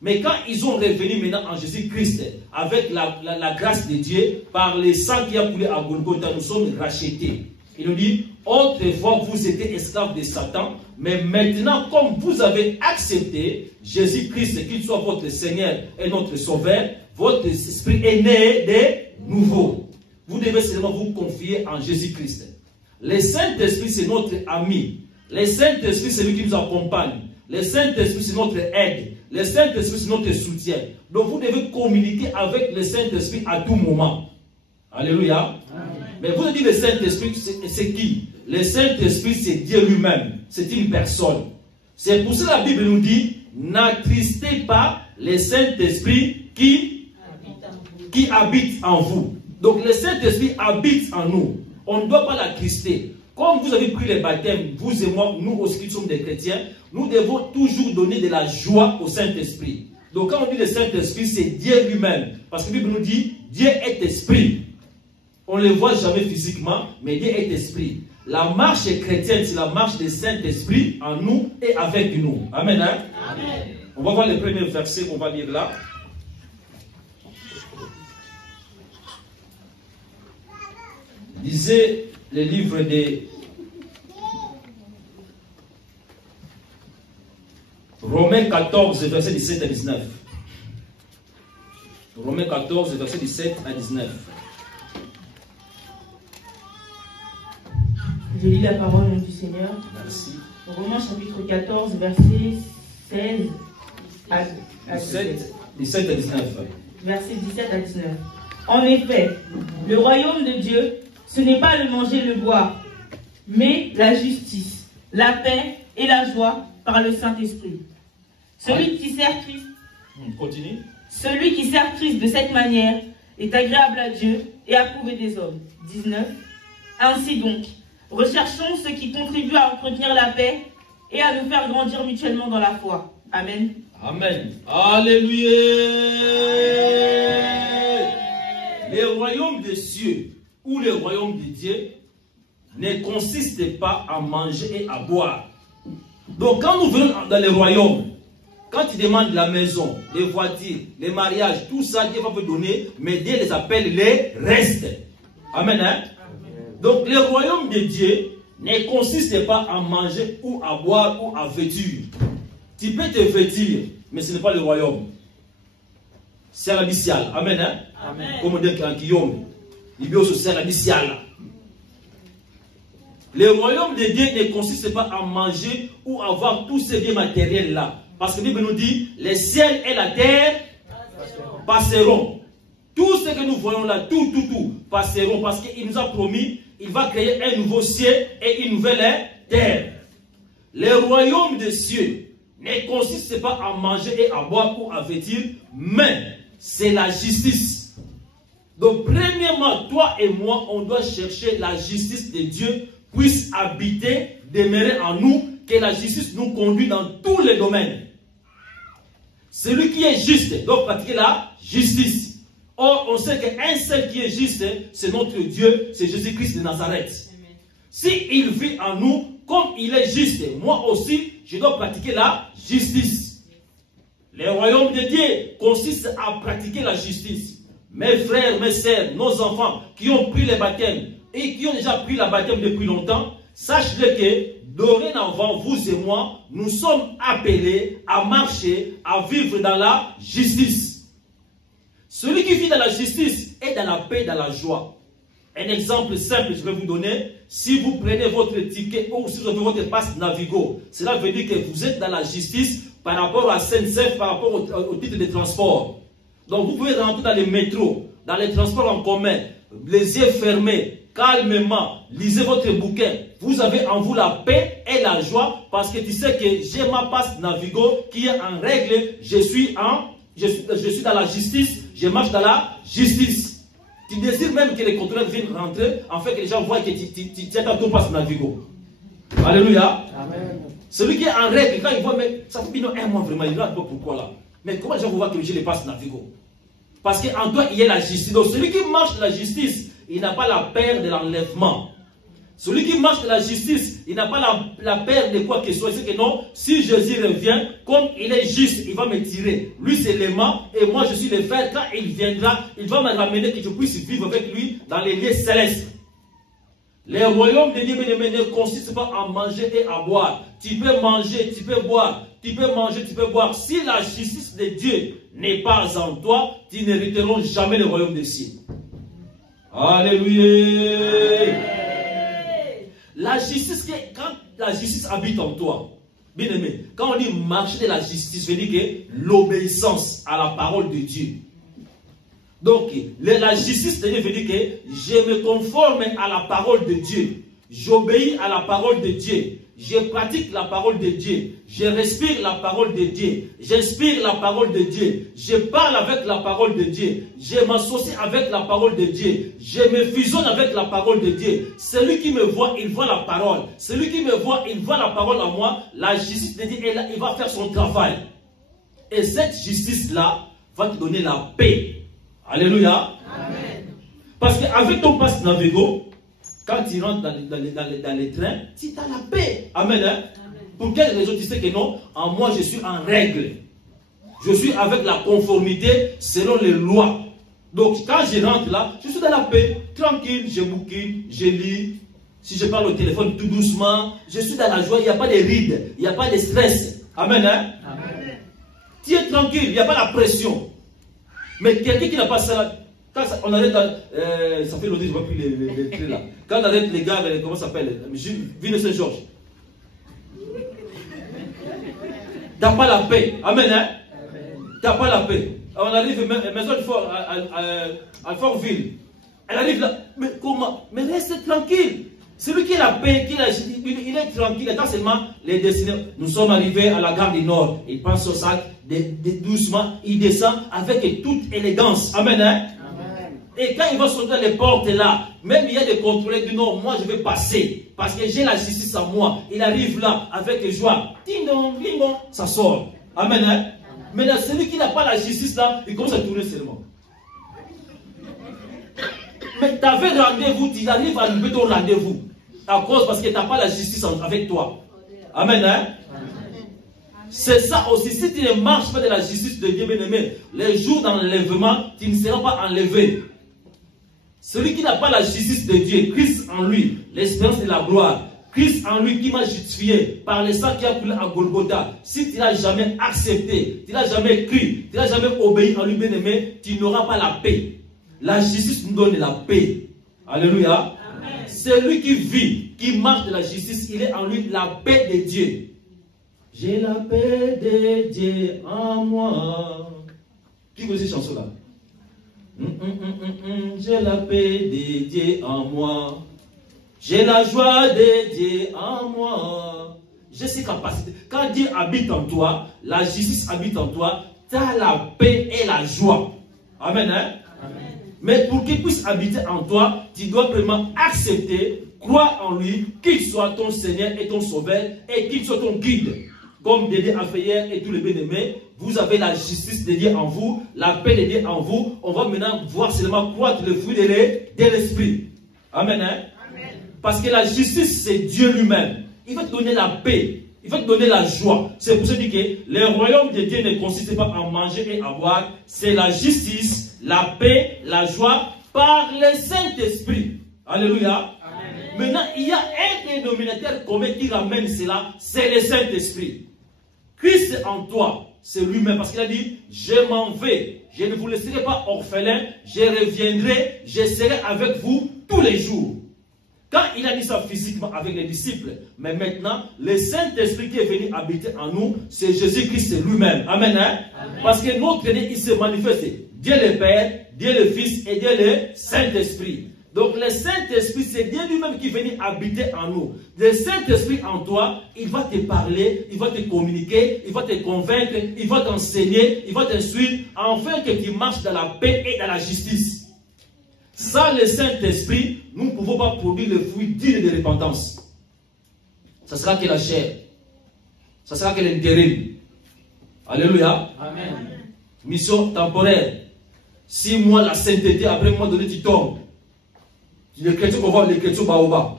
Mais quand ils ont revenu maintenant en Jésus-Christ, avec la grâce de Dieu, par le sang qui a coulé à Golgotha, nous sommes rachetés. Il nous dit, autrefois vous étiez esclaves de Satan, mais maintenant comme vous avez accepté Jésus-Christ, qu'il soit votre Seigneur et notre Sauveur, votre esprit est né de nouveau. Vous devez seulement vous confier en Jésus-Christ. Le Saint-Esprit, c'est notre ami. Le Saint-Esprit, c'est lui qui nous accompagne. Le Saint-Esprit, c'est notre aide. Le Saint-Esprit, c'est notre soutien. Donc, vous devez communiquer avec le Saint-Esprit à tout moment. Alléluia. Amen. Mais vous avez dit le Saint-Esprit, c'est qui? Le Saint-Esprit, c'est Dieu lui-même. C'est une personne. C'est pour ça que la Bible nous dit, n'attristez pas le Saint-Esprit qui habite en vous. Donc le Saint-Esprit habite en nous. On ne doit pas l'attrister. Comme vous avez pris le baptême, vous et moi, nous aussi qui sommes des chrétiens, nous devons toujours donner de la joie au Saint-Esprit. Donc quand on dit le Saint-Esprit, c'est Dieu lui-même. Parce que la Bible nous dit, Dieu est esprit. On ne le voit jamais physiquement, mais Dieu est esprit. La marche chrétienne, c'est la marche du Saint-Esprit en nous et avec nous. Amen. Hein? Amen. On va voir le premier verset qu'on va lire là. Lisez le livre de Romains 14, verset 17 à 19. Romains 14, verset 17 à 19. Je lis la parole du Seigneur. Merci. Romains chapitre 14, verset 16 à 17 à 19. Verset 17 à 19. En effet, le royaume de Dieu, ce n'est pas le manger, le boire, mais la justice, la paix et la joie par le Saint-Esprit. Celui qui sert Christ, continue. Celui qui sert Christ de cette manière est agréable à Dieu et approuvé des hommes. 19. Ainsi donc, recherchons ce qui contribue à entretenir la paix et à nous faire grandir mutuellement dans la foi. Amen. Amen. Alléluia. Le royaume des cieux ou le royaume de Dieu ne consiste pas à manger et à boire. Donc quand nous venons dans le royaume, quand tu demandes la maison, les voitures, les mariages, tout ça, Dieu va vous donner, mais Dieu les appelle les restes. Amen. Hein? Donc le royaume de Dieu ne consiste pas à manger ou à boire ou à vêtir. Tu peux te vêtir, mais ce n'est pas le royaume. C'est l'abyssal. Amen. Hein? Amen. Comme on dit en Guillaume. Le royaume de Dieu ne consiste pas à manger ou à avoir tous ces biens matériels là. Parce que la Bible nous dit, les ciels et la terre passeront. Tout ce que nous voyons là, tout passeront. Parce qu'il nous a promis, il va créer un nouveau ciel et une nouvelle terre. Le royaume des cieux ne consiste pas à manger et à boire ou à vêtir, mais c'est la justice. Donc, premièrement, toi et moi, on doit chercher la justice de Dieu puisse habiter, demeurer en nous, que la justice nous conduit dans tous les domaines. Celui qui est juste doit pratiquer la justice. Or, on sait qu'un seul qui est juste, c'est notre Dieu, c'est Jésus-Christ de Nazareth. S'il vit en nous, comme il est juste, moi aussi, je dois pratiquer la justice. Le royaume de Dieu consiste à pratiquer la justice. Mes frères, mes sœurs, nos enfants qui ont pris le baptême et qui ont déjà pris le baptême depuis longtemps, sachez que dorénavant, vous et moi, nous sommes appelés à marcher, à vivre dans la justice. Celui qui vit dans la justice est dans la paix, dans la joie. Un exemple simple, je vais vous donner. Si vous prenez votre ticket ou si vous avez votre passe Navigo, cela veut dire que vous êtes dans la justice par rapport à SNCF, par rapport au titre de transport. Donc vous pouvez rentrer dans les métros, dans les transports en commun, les yeux fermés, calmement, lisez votre bouquin. Vous avez en vous la paix et la joie parce que tu sais que j'ai ma passe Navigo qui est en règle, je suis dans la justice, je marche dans la justice. Tu désires même que les contrôleurs viennent rentrer, afin que les gens voient que tu as ton passe Navigo. Alléluia. Amen. Celui qui est en règle, quand il voit, mais ça fait bien un mois vraiment, il ne regarde pas pourquoi là. Mais comment les gens vont voir que j'ai les passes Navigo? Parce qu'en toi, il y a la justice. Donc celui qui marche de la justice, il n'a pas la peur de l'enlèvement. Celui qui marche de la justice, il n'a pas la peur de quoi que ce soit. C'est que non, si Jésus revient, comme il est juste, il va me tirer. Lui, c'est l'aimant, et moi, je suis le fer. Quand il viendra, il va me ramener, que je puisse vivre avec lui dans les lieux célestes. Les royaumes de Dieu ne consistent pas à manger et à boire. Tu peux manger, tu peux boire. Tu peux manger, tu peux boire. Si la justice de Dieu n'est pas en toi, tu n'hériteront jamais le royaume des cieux. Alléluia. La justice, quand la justice habite en toi, bien aimé, quand on dit marcher de la justice, veut dire que l'obéissance à la parole de Dieu. Donc, la justice de Dieu veut dire que je me conforme à la parole de Dieu. J'obéis à la parole de Dieu. Je pratique la parole de Dieu. Je respire la parole de Dieu. J'inspire la parole de Dieu. Je parle avec la parole de Dieu. Je m'associe avec la parole de Dieu. Je me fusionne avec la parole de Dieu. Celui qui me voit, il voit la parole. Celui qui me voit, il voit la parole en moi. La justice de Dieu est là, il va faire son travail. Et cette justice-là va te donner la paix. Alléluia. Amen. Parce qu'avec ton passe Navigo, quand tu rentres dans les trains, tu as la paix. Amen, hein? Amen. Pour quelle raison tu sais que non? En moi, je suis en règle. Je suis avec la conformité selon les lois. Donc, quand je rentre là, je suis dans la paix. Tranquille, je bouquine, je lis. Si je parle au téléphone tout doucement, je suis dans la joie. Il n'y a pas de rides, il n'y a pas de stress. Amen, hein? Amen. Tu es tranquille, il n'y a pas la pression. Mais quelqu'un qui n'a pas ça, quand on arrête, ça fait longtemps que je ne vois plus les traits là. Quand on arrête les gars, comment ça s'appelle? Ville Saint-Georges. Tu n'as pas la paix. Amen, hein? Tu n'as pas la paix. On arrive à Maison de Fort, à Fortville. Elle arrive là. Mais comment? Mais reste tranquille. Celui qui a la paix, il est tranquille. Attends seulement les destinés. Nous sommes arrivés à la gare du Nord. Il pense au sac, doucement, il descend avec toute élégance. Amen, hein? Amen. Et quand il va sortir dans les portes là, même il y a des contrôleurs du Nord, moi je vais passer. Parce que j'ai la justice en moi. Il arrive là avec joie. Ding dong, ça sort. Amen, hein? Mais là, celui qui n'a pas la justice là, il commence à tourner seulement. Mais tu avais rendez-vous, tu arrives à louper ton rendez-vous. À cause parce que tu n'as pas la justice avec toi. Amen, hein? C'est ça aussi. Si tu ne marches pas de la justice de Dieu, bien-aimé, les jours d'enlèvement, tu ne seras pas enlevé. Celui qui n'a pas la justice de Dieu, Christ en lui, l'espérance et la gloire, Christ en lui qui m'a justifié par le sang qui a coulé à Golgotha, si tu n'as jamais accepté, tu n'as jamais cru, tu n'as jamais obéi en lui, bien-aimé, tu n'auras pas la paix. La justice nous donne la paix. Alléluia. Celui qui vit, qui marche de la justice, il est en lui la paix de Dieu. J'ai la paix de Dieu en moi. Qui connaît cette chanson-là? J'ai la paix de Dieu en moi. J'ai la joie de Dieu en moi. J'ai ces capacités. Quand Dieu habite en toi, la justice habite en toi, tu as la paix et la joie. Amen, hein? Amen. Mais pour qu'il puisse habiter en toi, tu dois vraiment accepter, croire en lui, qu'il soit ton Seigneur et ton Sauveur, et qu'il soit ton guide. Comme Dédé a fait hier et tous les bien-aimés, vous avez la justice de Dieu en vous, la paix de Dieu en vous. On va maintenant voir seulement croître le fruit de l'esprit. Amen, hein? Amen. Parce que la justice, c'est Dieu lui-même. Il va te donner la paix. Il va te donner la joie. C'est pour ça que le royaume de Dieu ne consiste pas à manger et à boire. C'est la justice, la paix, la joie par le Saint-Esprit. Alléluia. Amen. Maintenant, il y a un dénominateur commun qui ramène cela. C'est le Saint-Esprit. Christ en toi. c'est lui-même. Parce qu'il a dit, je m'en vais, je ne vous laisserai pas orphelin, je reviendrai, je serai avec vous tous les jours. Quand il a dit ça physiquement avec les disciples, mais maintenant, le Saint-Esprit qui est venu habiter en nous, c'est Jésus-Christ, c'est lui-même. Amen, hein? Amen. Parce que notre Dieu, il se manifeste. Dieu le Père, Dieu le Fils et Dieu le Saint-Esprit. Donc le Saint-Esprit, c'est Dieu lui-même qui est venu habiter en nous. Le Saint-Esprit en toi, il va te parler, il va te communiquer, il va te convaincre, il va t'enseigner, il va t'instruire, afin que tu marches dans la paix et dans la justice. Sans le Saint-Esprit, nous ne pouvons pas produire le fruit digne de repentance. Ça sera que la chair. Ça sera que l'intérim. Alléluia. Amen. Mission temporaire. 6 mois la sainteté, après un mois donné, tu tombes. Les chrétiens, on voit les chrétiens bas au bas.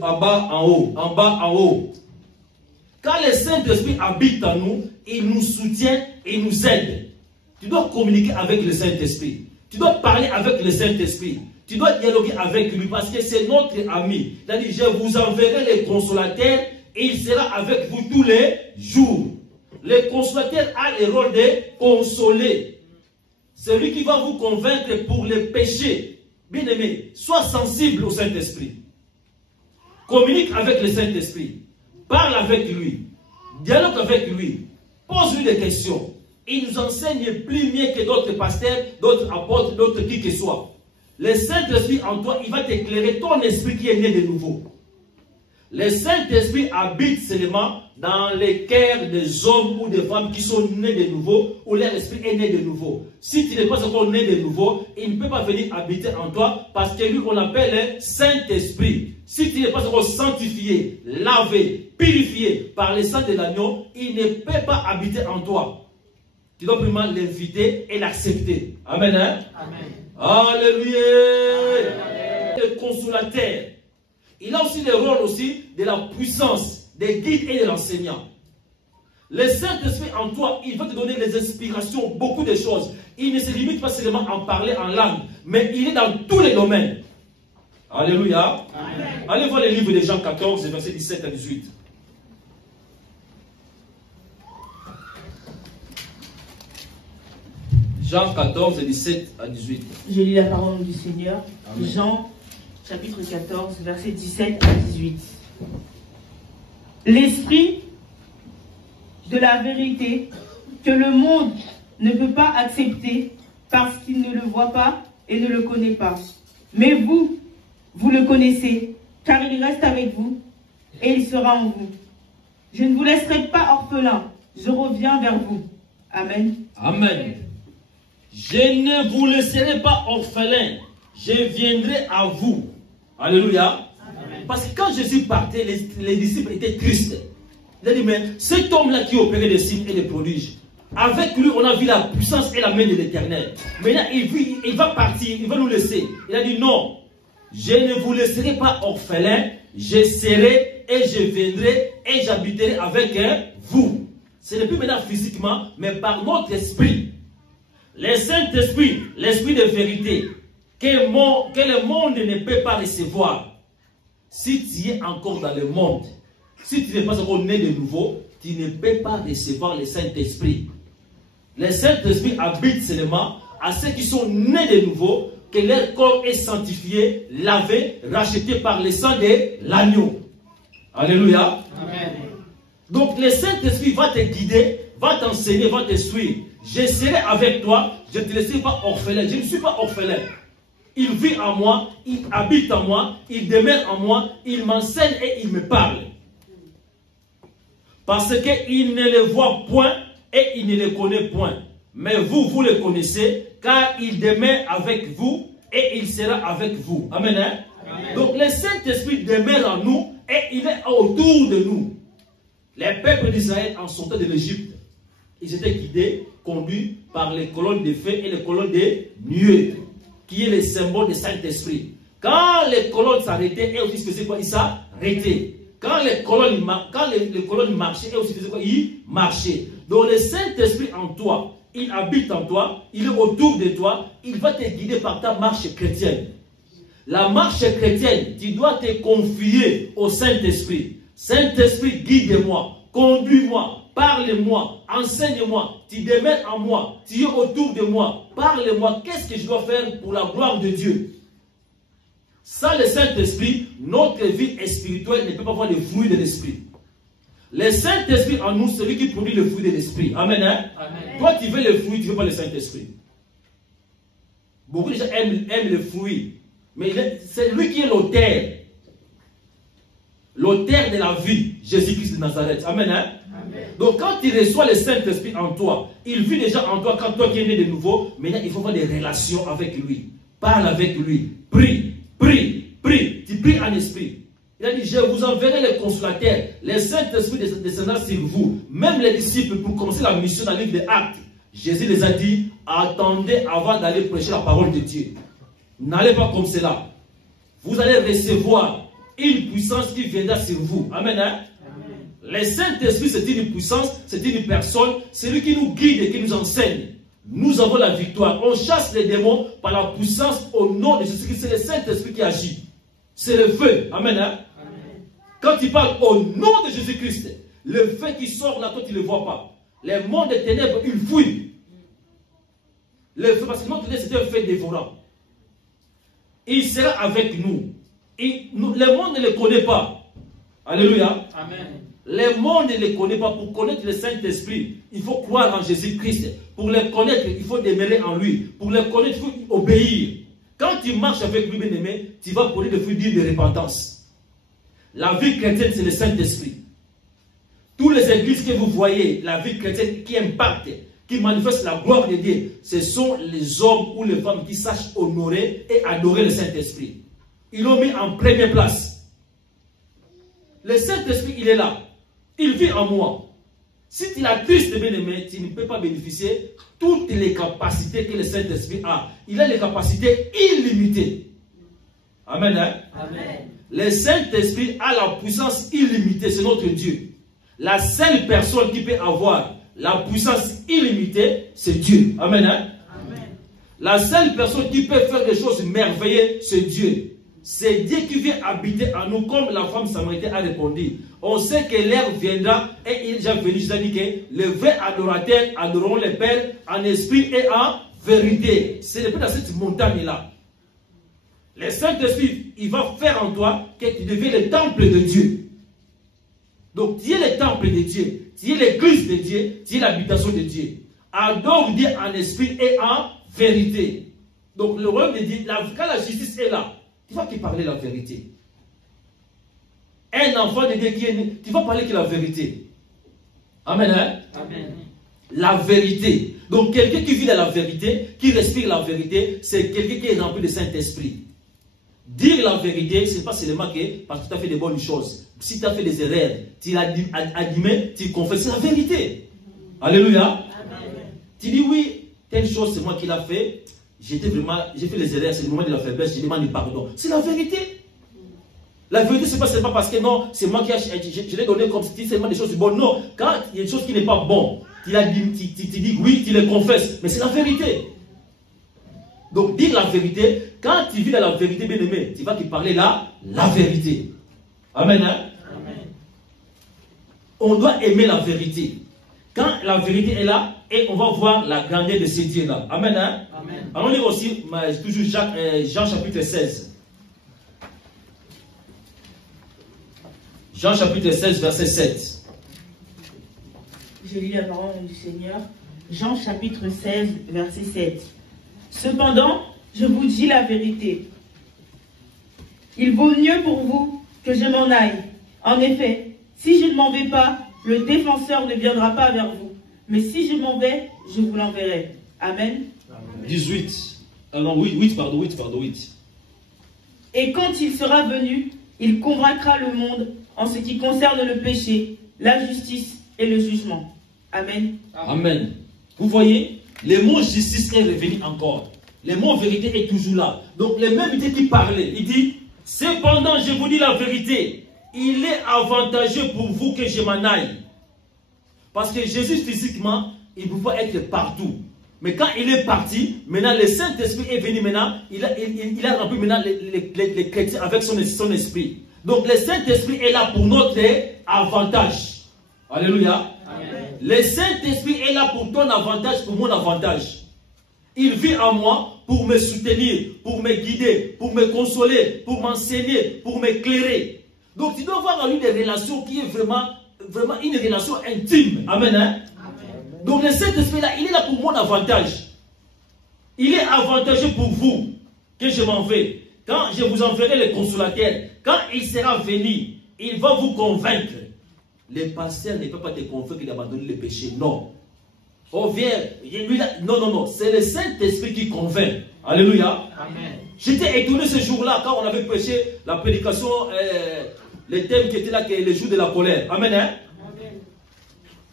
En bas, en haut. En bas, en haut. Quand le Saint-Esprit habite en nous, il nous soutient et il nous aide. Tu dois communiquer avec le Saint-Esprit. Tu dois parler avec le Saint-Esprit. Tu dois dialoguer avec lui parce que c'est notre ami. Il a dit, je vous enverrai les consolateurs et il sera avec vous tous les jours. Le consolateur a le rôle de consoler. C'est lui qui va vous convaincre pour les péchés. Bien aimé, sois sensible au Saint-Esprit. Communique avec le Saint-Esprit. Parle avec lui. Dialogue avec lui. Pose-lui des questions. Il nous enseigne plus mieux que d'autres pasteurs, d'autres apôtres, d'autres qui que soit. Le Saint-Esprit en toi, il va t'éclairer ton esprit qui est né de nouveau. Le Saint-Esprit habite seulement dans les cœurs des hommes ou des femmes qui sont nés de nouveau, ou leur esprit est né de nouveau. Si tu n'es pas encore né de nouveau, il ne peut pas venir habiter en toi, parce que lui, on l'appelle le Saint-Esprit. Si tu n'es pas encore sanctifié, lavé, purifié par le sang de l'agneau, il ne peut pas habiter en toi. Tu dois vraiment l'inviter et l'accepter. Amen, hein? Amen. Alléluia. Le consolateur. Il a aussi le rôle aussi de la puissance, des guides et de l'enseignant. Le Saint-Esprit en toi, il va te donner des inspirations, beaucoup de choses. Il ne se limite pas seulement à en parler en langue, mais il est dans tous les domaines. Alléluia. Amen. Allez voir le livre de Jean 14, versets 17 à 18. Jean 14, 17 à 18. Je lis la parole du Seigneur. Amen. Jean, chapitre 14, versets 17 à 18. L'esprit de la vérité que le monde ne peut pas accepter parce qu'il ne le voit pas et ne le connaît pas. Mais vous, vous le connaissez, car il reste avec vous et il sera en vous. Je ne vous laisserai pas orphelin, je reviens vers vous. Amen. Amen. Je ne vous laisserai pas orphelin, je viendrai à vous. Alléluia. Amen. Parce que quand Jésus partait, les disciples étaient tristes. Il a dit, mais cet homme-là qui opérait des signes et des prodiges, avec lui, on a vu la puissance et la main de l'Éternel. Maintenant, il va partir, il va nous laisser. Il a dit, non, je ne vous laisserai pas orphelin, je serai et je viendrai et j'habiterai avec vous. Ce n'est plus maintenant physiquement, mais par notre esprit. Le Saint-Esprit, l'esprit de vérité, que le monde ne peut pas recevoir. Si tu es encore dans le monde, si tu n'es pas encore né de nouveau, tu ne peux pas recevoir le Saint-Esprit. Le Saint-Esprit habite seulement à ceux qui sont nés de nouveau, que leur corps est sanctifié, lavé, racheté par le sang de l'agneau. Alléluia. Amen. Donc le Saint-Esprit va te guider, va t'enseigner, va te suivre. Je serai avec toi, je ne te laisserai pas orphelin. Je ne suis pas orphelin. Il vit en moi, il habite en moi, il demeure en moi, il m'enseigne et il me parle. Parce qu'il ne le voit point et il ne le connaît point. Mais vous, vous le connaissez, car il demeure avec vous et il sera avec vous. Amen, hein? Amen. Donc le Saint-Esprit demeure en nous et il est autour de nous. Les peuples d'Israël en sortant de l'Égypte, ils étaient guidés, conduits par les colonnes de feu et les colonnes de nuée, qui est le symbole du Saint-Esprit. Quand les colonnes s'arrêtaient, elles aussi faisaient quoi? Ils s'arrêtaient. Quand les colonnes marchaient, elles aussi faisaient quoi? Ils marchaient. Donc le Saint-Esprit en toi, il habite en toi, il est autour de toi, il va te guider par ta marche chrétienne. La marche chrétienne, tu dois te confier au Saint-Esprit. Saint-Esprit, guide-moi, conduis-moi, parle-moi, enseigne-moi, tu demeures en moi, tu es autour de moi, parle-moi, qu'est-ce que je dois faire pour la gloire de Dieu? Sans le Saint-Esprit, notre vie spirituelle ne peut pas avoir les fruits de l'Esprit. Le Saint-Esprit en nous, c'est lui qui produit le fruit de l'Esprit. Amen, hein? Amen. Toi, tu veux les fruits, tu ne veux pas le Saint-Esprit. Beaucoup de gens aiment les fruits, mais c'est lui qui est l'auteur. L'auteur de la vie, Jésus-Christ de Nazareth. Amen, hein? Amen. Donc quand tu reçois le Saint-Esprit en toi, il vit déjà en toi quand toi qui es né de nouveau. Maintenant, il faut avoir des relations avec lui. Parle avec lui. Prie, prie, prie. Tu pries en esprit. Il a dit, je vous enverrai les consolateurs. Le Saint-Esprit descendra sur vous. Même les disciples, pour commencer la mission dans le livre des Actes, Jésus les a dit, attendez avant d'aller prêcher la parole de Dieu. N'allez pas comme cela. Vous allez recevoir une puissance qui viendra sur vous. Amen, hein? Amen. Le Saint-Esprit, c'est une puissance, c'est une personne, c'est lui qui nous guide et qui nous enseigne. Nous avons la victoire. On chasse les démons par la puissance au nom de Jésus-Christ. C'est le Saint-Esprit qui agit. C'est le feu. Amen, hein? Amen. Quand tu parles au nom de Jésus-Christ, le feu qui sort là, toi tu ne le vois pas. Les mondes des ténèbres, ils fuient. Le feu, parce que notre ténèbre, c'est un feu dévorant. Il sera avec nous. Le monde ne le connaît pas. Alléluia. Amen. Le monde ne le connaît pas. Pour connaître le Saint-Esprit, il faut croire en Jésus-Christ. Pour le connaître, il faut demeurer en lui. Pour le connaître, il faut obéir. Quand tu marches avec lui, bien-aimé, tu vas produire le fruit de repentance. La vie chrétienne, c'est le Saint-Esprit. Toutes les églises que vous voyez, la vie chrétienne qui impacte, qui manifeste la gloire de Dieu, ce sont les hommes ou les femmes qui sachent honorer et adorer le Saint-Esprit. Ils l'ont mis en première place. Le Saint-Esprit, il est là. Il vit en moi. Si tu l'as triste, bien-aimé, tu ne peux pas bénéficier toutes les capacités que le Saint-Esprit a. Il a les capacités illimitées. Amen, hein? Amen. Le Saint-Esprit a la puissance illimitée. C'est notre Dieu. La seule personne qui peut avoir la puissance illimitée, c'est Dieu. Amen, hein? Amen. La seule personne qui peut faire des choses merveilleuses, c'est Dieu. C'est Dieu qui vient habiter en nous, comme la femme samaritaine a répondu. On sait que l'heure viendra, et il est déjà venu, je dit que les vrais adorateurs adoreront le Père en esprit et en vérité. C'est dans cette montagne-là. Le Saint-Esprit, il va faire en toi que tu deviens le temple de Dieu. Donc, tu es le temple de Dieu, tu es l'église de Dieu, tu es l'habitation de Dieu. Adore Dieu en esprit et en vérité. Donc, le royaume de Dieu, quand la justice est là, tu vas parler la vérité. Un enfant de Dieu qui est né, tu vas parler que la vérité. Amen, hein? Amen. La vérité. Donc, quelqu'un qui vit dans la vérité, qui respire la vérité, c'est quelqu'un qui est rempli de Saint-Esprit. Dire la vérité, ce n'est pas seulement que parce que tu as fait des bonnes choses. Si tu as fait des erreurs, tu l'as admis, tu confesses, c'est la vérité. Alléluia. Amen. Tu dis oui, telle chose, c'est moi qui l'ai fait. J'ai fait les erreurs, c'est le moment de la faiblesse, je demande pardon. C'est la vérité. La vérité, ce n'est pas parce que non, c'est moi qui je l'ai donné comme si seulement des choses bonnes. Non, quand il y a des choses qui n'est pas bon, tu dis oui, tu les confesses, mais c'est la vérité. Donc, dire la vérité, quand tu vis dans la vérité, bien aimé, tu vas te parler là, la vérité. Amen, hein? Amen. On doit aimer la vérité. Quand la vérité est là, et on va voir la grandeur de ces dieux-là. Amen, hein? Amen. Allons lire aussi, toujours Jean chapitre 16. Jean chapitre 16, verset 7. Je lis la parole du Seigneur. Jean chapitre 16, verset 7. Cependant, je vous dis la vérité. Il vaut mieux pour vous que je m'en aille. En effet, si je ne m'en vais pas, le défenseur ne viendra pas vers vous. Mais si je m'en vais, je vous l'enverrai. Amen. 18. Non, 8. Et quand il sera venu, il convaincra le monde en ce qui concerne le péché, la justice et le jugement. Amen. Amen. Vous voyez, le mot justice est revenu encore. Le mot vérité est toujours là. Donc, le même Dieu qui parlait, il dit, cependant, je vous dis la vérité, il est avantageux pour vous que je m'en aille. Parce que Jésus, physiquement, il ne peut pas être partout. Mais quand il est parti, maintenant, le Saint-Esprit est venu maintenant, il a rempli maintenant les chrétiens avec son esprit. Donc, le Saint-Esprit est là pour notre avantage. Alléluia. Amen. Le Saint-Esprit est là pour ton avantage, pour mon avantage. Il vit en moi pour me soutenir, pour me guider, pour me consoler, pour m'enseigner, pour m'éclairer. Donc tu dois avoir en lui des relations qui est vraiment une relation intime. Amen. Hein? Amen. Donc le Saint-Esprit là, il est là pour mon avantage. Il est avantageux pour vous que je m'en vais. Quand je vous enverrai le consolateur, quand il sera venu, il va vous convaincre. Les pasteurs ne peuvent pas te convaincre d'abandonner le péché. Non. Oh, viens. Non. C'est le Saint-Esprit qui convainc. Alléluia. J'étais étonné ce jour-là quand on avait prêché la prédication, le thème qui était là, qui est le jour de la colère. Amen. Hein?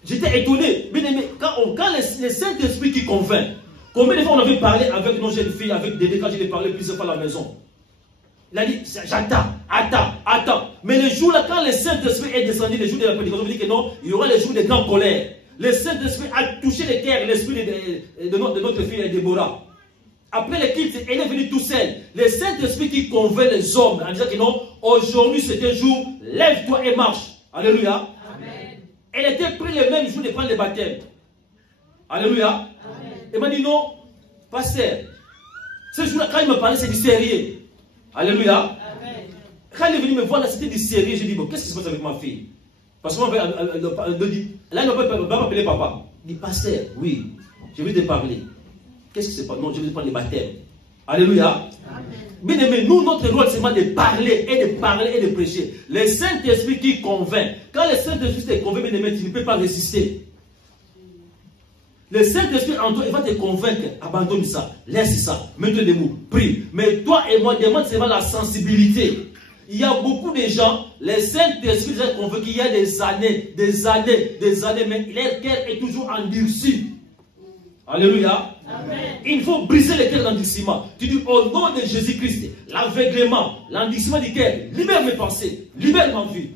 J'étais étonné. Quand le Saint-Esprit qui convainc, combien de fois on avait parlé avec nos jeunes filles, avec Dédé, quand je l'ai parlé plusieurs fois à la maison. Il a dit, attends. Mais le jour là, quand le Saint-Esprit est descendu, le jour de la prédication, on dit que non, il y aura le jour de grande colère. Le Saint-Esprit a touché le cœur, l'esprit de notre fille Déborah. Après le culte, elle est venue tout seul. Le Saint-Esprit qui convainc les hommes en disant que non, aujourd'hui c'est un jour, lève-toi et marche. Alléluia. Amen. Elle était prise le même jour de prendre le baptême. Alléluia. Amen. Elle m'a dit non, pasteur, ce jour-là, quand il me parlait, c'est du sérieux. Alléluia. Amen. Quand elle est venue me voir, c'était du sérieux. Je dis, bon, qu'est-ce qui se passe avec ma fille? Parce que là, elle ne peut pas m'appeler papa. Il dit, pasteur, oui, je vais te parler. Qu'est-ce qui se passe? Non, je vais te prendre le baptême. Alléluia. Bien aimé, nous, notre rôle, c'est de parler et de prêcher. Le Saint-Esprit qui convainc. Quand le Saint-Esprit te convainc, bien aimé, tu ne peux pas résister. Le Saint-Esprit en toi, il va te convaincre. Abandonne ça, laisse ça, mets-toi debout, prie. Mais toi et moi, demande seulement la sensibilité. Il y a beaucoup de gens, le Saint-Esprit les a convaincus il y a des années, mais leur cœur est toujours endurci. Alléluia. Amen. Il faut briser le cœur d'endurcissement. Tu dis au nom de Jésus-Christ, l'aveuglement, l'endurcissement du cœur, libère mes pensées, libère ma vie.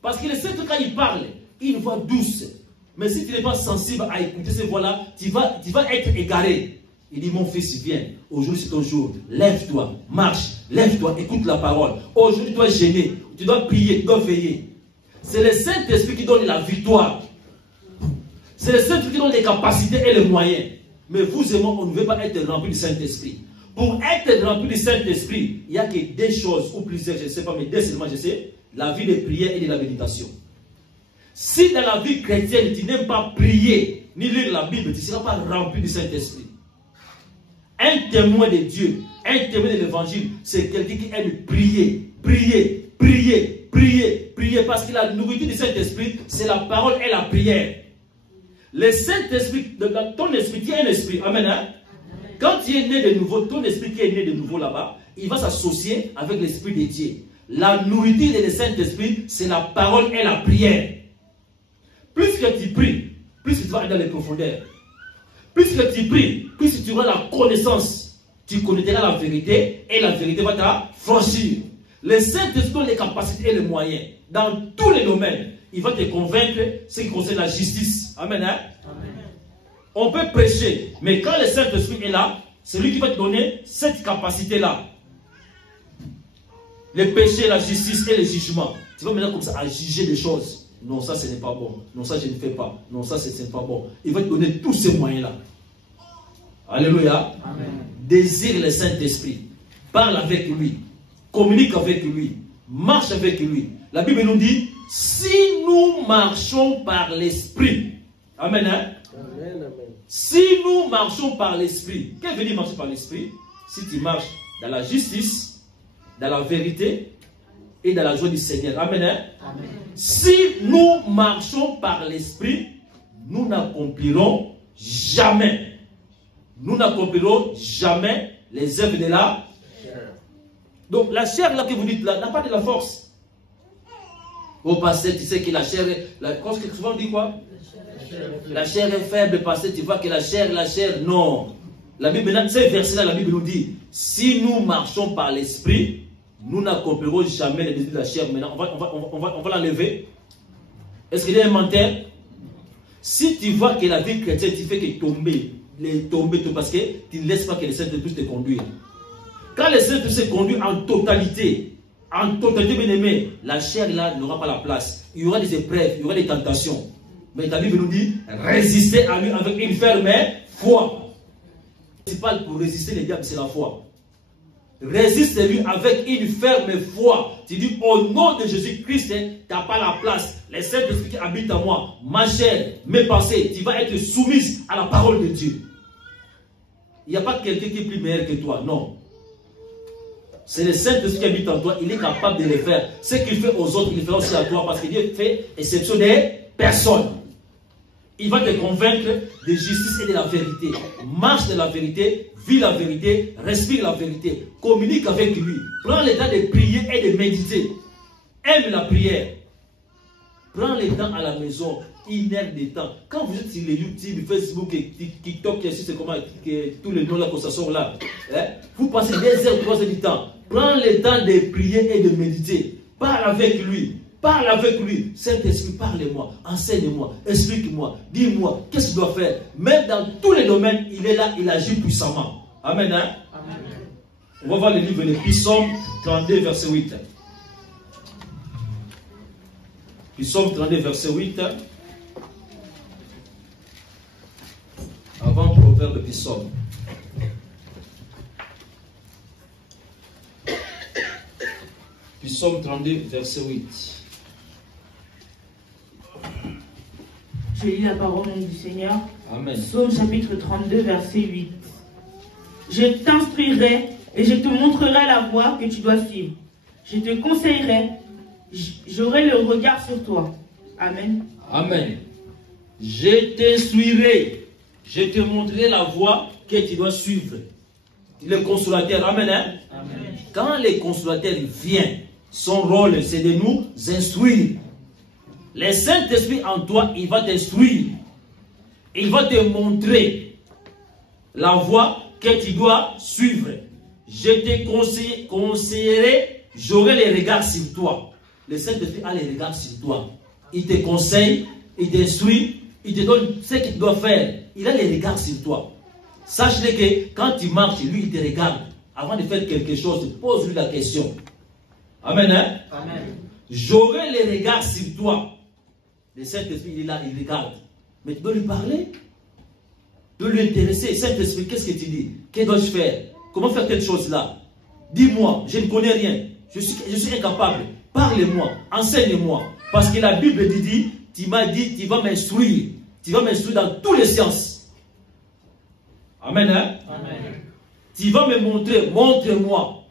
Parce que le Saint, quand il parle, il une voix douce. Mais si tu n'es pas sensible à écouter ces voix-là, tu vas être égaré. Il dit, mon fils, viens. Aujourd'hui, c'est ton jour. Lève-toi, marche, lève-toi, écoute la parole. Aujourd'hui, tu dois gêner, tu dois prier, tu dois veiller. C'est le Saint-Esprit qui donne la victoire. C'est le Saint-Esprit qui donne les capacités et les moyens. Mais vous et moi, on ne veut pas être remplis du Saint-Esprit. Pour être rempli du Saint-Esprit, il n'y a que deux choses, ou plusieurs, je ne sais pas, mais deux seulement, je sais. La vie de prière et de la méditation. Si dans la vie chrétienne, tu n'aimes pas prier, ni lire la Bible, tu ne seras pas rempli du Saint-Esprit. Un témoin de Dieu, un témoin de l'évangile, c'est quelqu'un qui aime prier, parce que la nourriture du Saint-Esprit, c'est la parole et la prière. Le Saint-Esprit, dans ton esprit, tu es un esprit. Amen. Hein? Quand tu es né de nouveau, ton esprit qui est né de nouveau là-bas, il va s'associer avec l'esprit de Dieu. La nourriture du Saint-Esprit, c'est la parole et la prière. Plus que tu pries, plus tu vas aller dans les profondeurs. Plus que tu pries, plus tu auras la connaissance. Tu connaîtras la vérité et la vérité va t'affranchir. Le Saint-Esprit donne les capacités et les moyens. Dans tous les domaines, il va te convaincre ce qui concerne la justice. Amen. Hein? Amen. On peut prêcher, mais quand le Saint-Esprit est là, c'est lui qui va te donner cette capacité-là. Le péché, la justice et le jugement. Tu vas maintenant comme ça à juger les choses. Non, ça ce n'est pas bon. Non, ça je ne fais pas. Non, ça ce n'est pas bon. Il va te donner tous ces moyens-là. Alléluia. Amen. Désire le Saint-Esprit. Parle avec lui. Communique avec lui. Marche avec lui. La Bible nous dit, si nous marchons par l'Esprit. Amen. Hein? Amen, amen. Si nous marchons par l'Esprit. Qu'est-ce que veut dire marcher par l'Esprit? Si tu marches dans la justice, dans la vérité et dans la joie du Seigneur. Amen. Hein? Amen. Si nous marchons par l'Esprit, nous n'accomplirons jamais. Nous n'accomplirons jamais les œuvres de la chair. Donc la chair là que vous dites là n'a pas de la force. Au passé, tu sais que la chair est... souvent on dit quoi? La chair est faible, passé, tu vois que la chair, non. La Bible, ces versets-là, la Bible nous dit, si nous marchons par l'Esprit, nous n'accomplirons jamais les désirs de la chair. Maintenant, on va l'enlever. Est-ce qu'il y a un menteur? Si tu vois que la vie chrétienne, tu fais que tomber, parce que tu ne laisses pas que le Saint-Esprit te conduise. Quand le Saint-Esprit se conduit en totalité, bien aimé, la chair là n'aura pas la place. Il y aura des épreuves, il y aura des tentations. Mais la Bible nous dit, résister à lui avec une ferme foi. Le principal pour résister les diables, c'est la foi. Résiste-lui avec une ferme foi. Tu dis, au nom de Jésus-Christ, tu n'as pas la place. Les Saint-Esprit qui habitent en moi, ma chair, mes pensées, tu vas être soumise à la parole de Dieu. Il n'y a pas quelqu'un qui est plus meilleur que toi, non. C'est le Saint-Esprit qui habite en toi, il est capable de le faire. Ce qu'il fait aux autres, il le fera aussi à toi, parce que Dieu fait exception des personnes. Il va te convaincre de justice et de la vérité. Marche de la vérité, vis la vérité, respire la vérité, communique avec lui. Prends le temps de prier et de méditer. Aime la prière. Prends le temps à la maison, 1 heure de temps. Quand vous êtes sur les YouTube, Facebook et TikTok, c'est comment tous les noms là que ça sort là. Hein? Vous passez 2 heures, 3 heures du temps. Prends le temps de prier et de méditer. Parle avec lui. Parle avec lui. Saint-Esprit, parle-moi, enseigne-moi, explique-moi, dis-moi, qu'est-ce que je dois faire. Même dans tous les domaines, il est là, il agit puissamment. Amen. Hein? Amen. On va voir le livre de Psaume 32, verset 8. Psaume 32, verset 8. Avant proverbe de Psaume. Psaume 32, verset 8. Je lis la parole du Seigneur. Amen. Psaume chapitre 32, verset 8. Je t'instruirai et je te montrerai la voie que tu dois suivre. Je te conseillerai, j'aurai le regard sur toi. Amen. Amen. Je t'instruirai, je te montrerai la voie que tu dois suivre. Le consolateur. Amen. Hein? Amen. Quand le consolateur vient, son rôle c'est de nous instruire. Le Saint-Esprit en toi, il va t'instruire. Il va te montrer la voie que tu dois suivre. Je te conseillerai, j'aurai les regards sur toi. Le Saint-Esprit a les regards sur toi. Il te conseille, il t'instruit, il te donne ce que tu dois faire. Il a les regards sur toi. Sache-le que quand tu marches, lui, il te regarde. Avant de faire quelque chose, pose-lui la question. Amen. Hein? Amen. J'aurai les regards sur toi. Le Saint-Esprit, il est là, il regarde. Mais tu dois lui parler. Tu dois lui intéresser. Saint-Esprit, qu'est-ce que tu dis? Que dois-je faire? Comment faire telle chose-là? Dis-moi, je ne connais rien. Je suis incapable. Parle-moi, enseigne-moi. Parce que la Bible dit, tu m'as dit, tu vas m'instruire. Tu vas m'instruire dans toutes les sciences. Amen. Hein? Amen. Tu vas me montrer, montre-moi.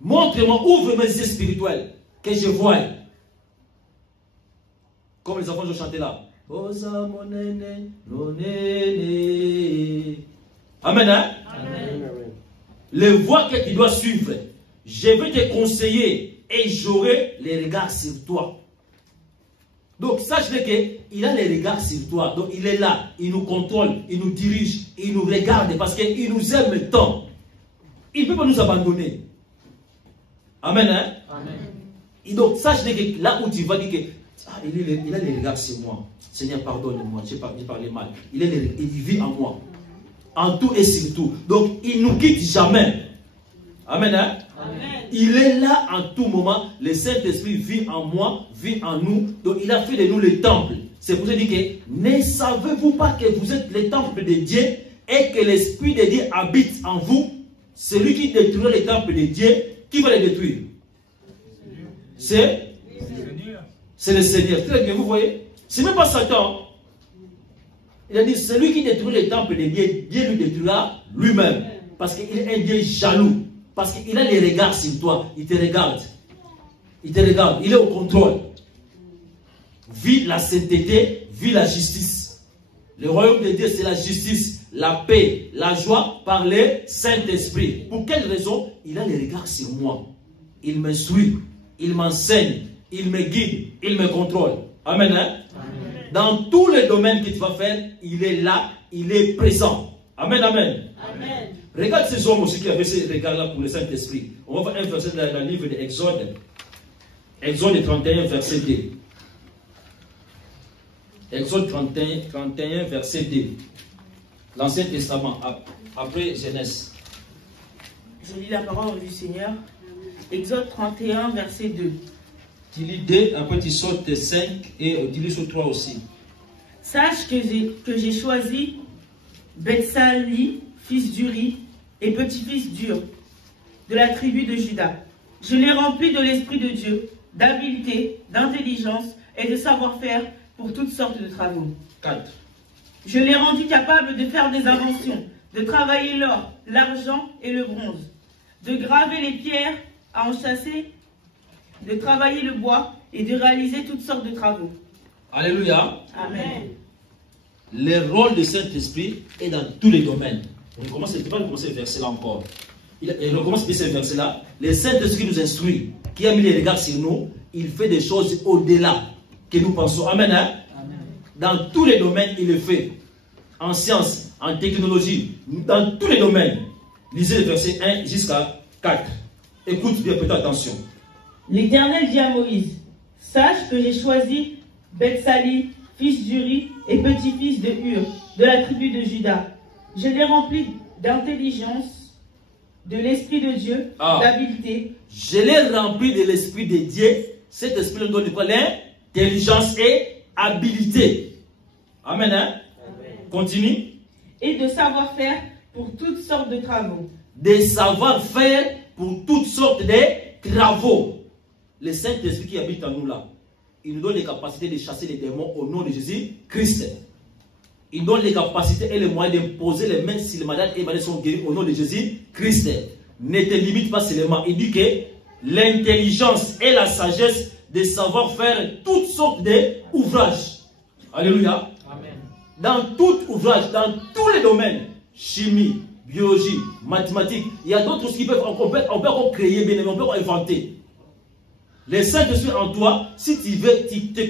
Montre-moi, ouvre mes yeux spirituels, que je voie. Comme les enfants ont chanté là. Amen. Hein? Amen. Les voies que tu dois suivre, je vais te conseiller et j'aurai les regards sur toi. Donc, sache-le qu'il a les regards sur toi. Donc, il est là, il nous contrôle, il nous dirige, il nous regarde parce qu'il nous aime tant. Il ne peut pas nous abandonner. Amen. Hein? Amen. Et donc, sache-le que là où tu vas dire que il a les regards sur moi. Seigneur, pardonne-moi, j'ai parlé mal. Il vit en moi. En tout et sur tout. Donc, il ne nous quitte jamais. Amen. Hein? Amen. Il est là en tout moment. Le Saint-Esprit vit en moi, vit en nous. Donc, il a fait de nous le temple. C'est pour ça qu'il dit que ne savez-vous pas que vous êtes le temple de Dieu et que l'Esprit de Dieu habite en vous? Celui qui détruira le temple de Dieu, qui va le détruire? C'est le Seigneur. Très bien, vous voyez? C'est même pas Satan. Il a dit, celui qui détruit le temple de Dieu, Dieu lui détruira lui-même. Parce qu'il est un Dieu jaloux. Parce qu'il a les regards sur toi. Il te regarde. Il te regarde. Il est au contrôle. Vis la sainteté, vis la justice. Le royaume de Dieu, c'est la justice, la paix, la joie par le Saint-Esprit. Pour quelle raison? Il a les regards sur moi. Il m'instruit, il m'enseigne, il me guide, il me contrôle. Amen. Hein? Amen. Dans tous les domaines que tu vas faire, il est là, il est présent. Amen, amen. Amen. Regarde ces hommes aussi qui avaient ces regards-là pour le Saint-Esprit. On va voir un verset dans le livre d'Exode. Exode 31, verset 2. Exode 31, verset 2. L'Ancien Testament, après Genèse. Je lis la parole du Seigneur. Exode 31, verset 2. Tu lis 2, après tu sautes 5 et tu lis sur 3 aussi. Sache que j'ai choisi Betsali, fils d'Uri, et petit-fils d'Ur, de la tribu de Juda. Je l'ai rempli de l'Esprit de Dieu, d'habileté, d'intelligence et de savoir-faire pour toutes sortes de travaux. 4. Je l'ai rendu capable de faire des inventions, de travailler l'or, l'argent et le bronze, de graver les pierres à enchâsser, de travailler le bois et de réaliser toutes sortes de travaux. Alléluia. Amen. Le rôle du Saint-Esprit est dans tous les domaines. On commence, il ne faut pas commencer le verset là encore. Il recommence ce verset là. Le Saint-Esprit nous instruit, qui a mis les regards sur nous, il fait des choses au-delà que nous pensons. Amen, hein? Amen. Dans tous les domaines, il le fait. En science, en technologie, dans tous les domaines. Lisez le verset 1 jusqu'à 4. Écoute bien, faites attention. L'Éternel dit à Moïse, sache que j'ai choisi Betsali, fils d'Uri et petit-fils de Hur, de la tribu de Juda. Je l'ai rempli d'intelligence, de l'Esprit de Dieu, d'habileté. Je l'ai rempli de l'Esprit de Dieu. Cet Esprit nous donne quoi? L'intelligence et habileté. Amen, hein? Amen. Continue. Et de savoir-faire pour toutes sortes de travaux. Des savoir-faire pour toutes sortes de travaux. Le Saint-Esprit qui habite en nous là, il nous donne les capacités de chasser les démons au nom de Jésus-Christ. Il donne les capacités et les moyens d'imposer les mains sur les malades et les malades sont guéris au nom de Jésus-Christ. Ne te limite pas seulement. Il dit que l'intelligence et la sagesse de savoir faire toutes sortes d'ouvrages. Alléluia. Amen. Dans tout ouvrage, dans tous les domaines, chimie, biologie, mathématiques, il y a d'autres choses qui peuvent, on peut encore créer, mais on peut encore inventer. Le Saint-Esprit en toi, si tu veux, il y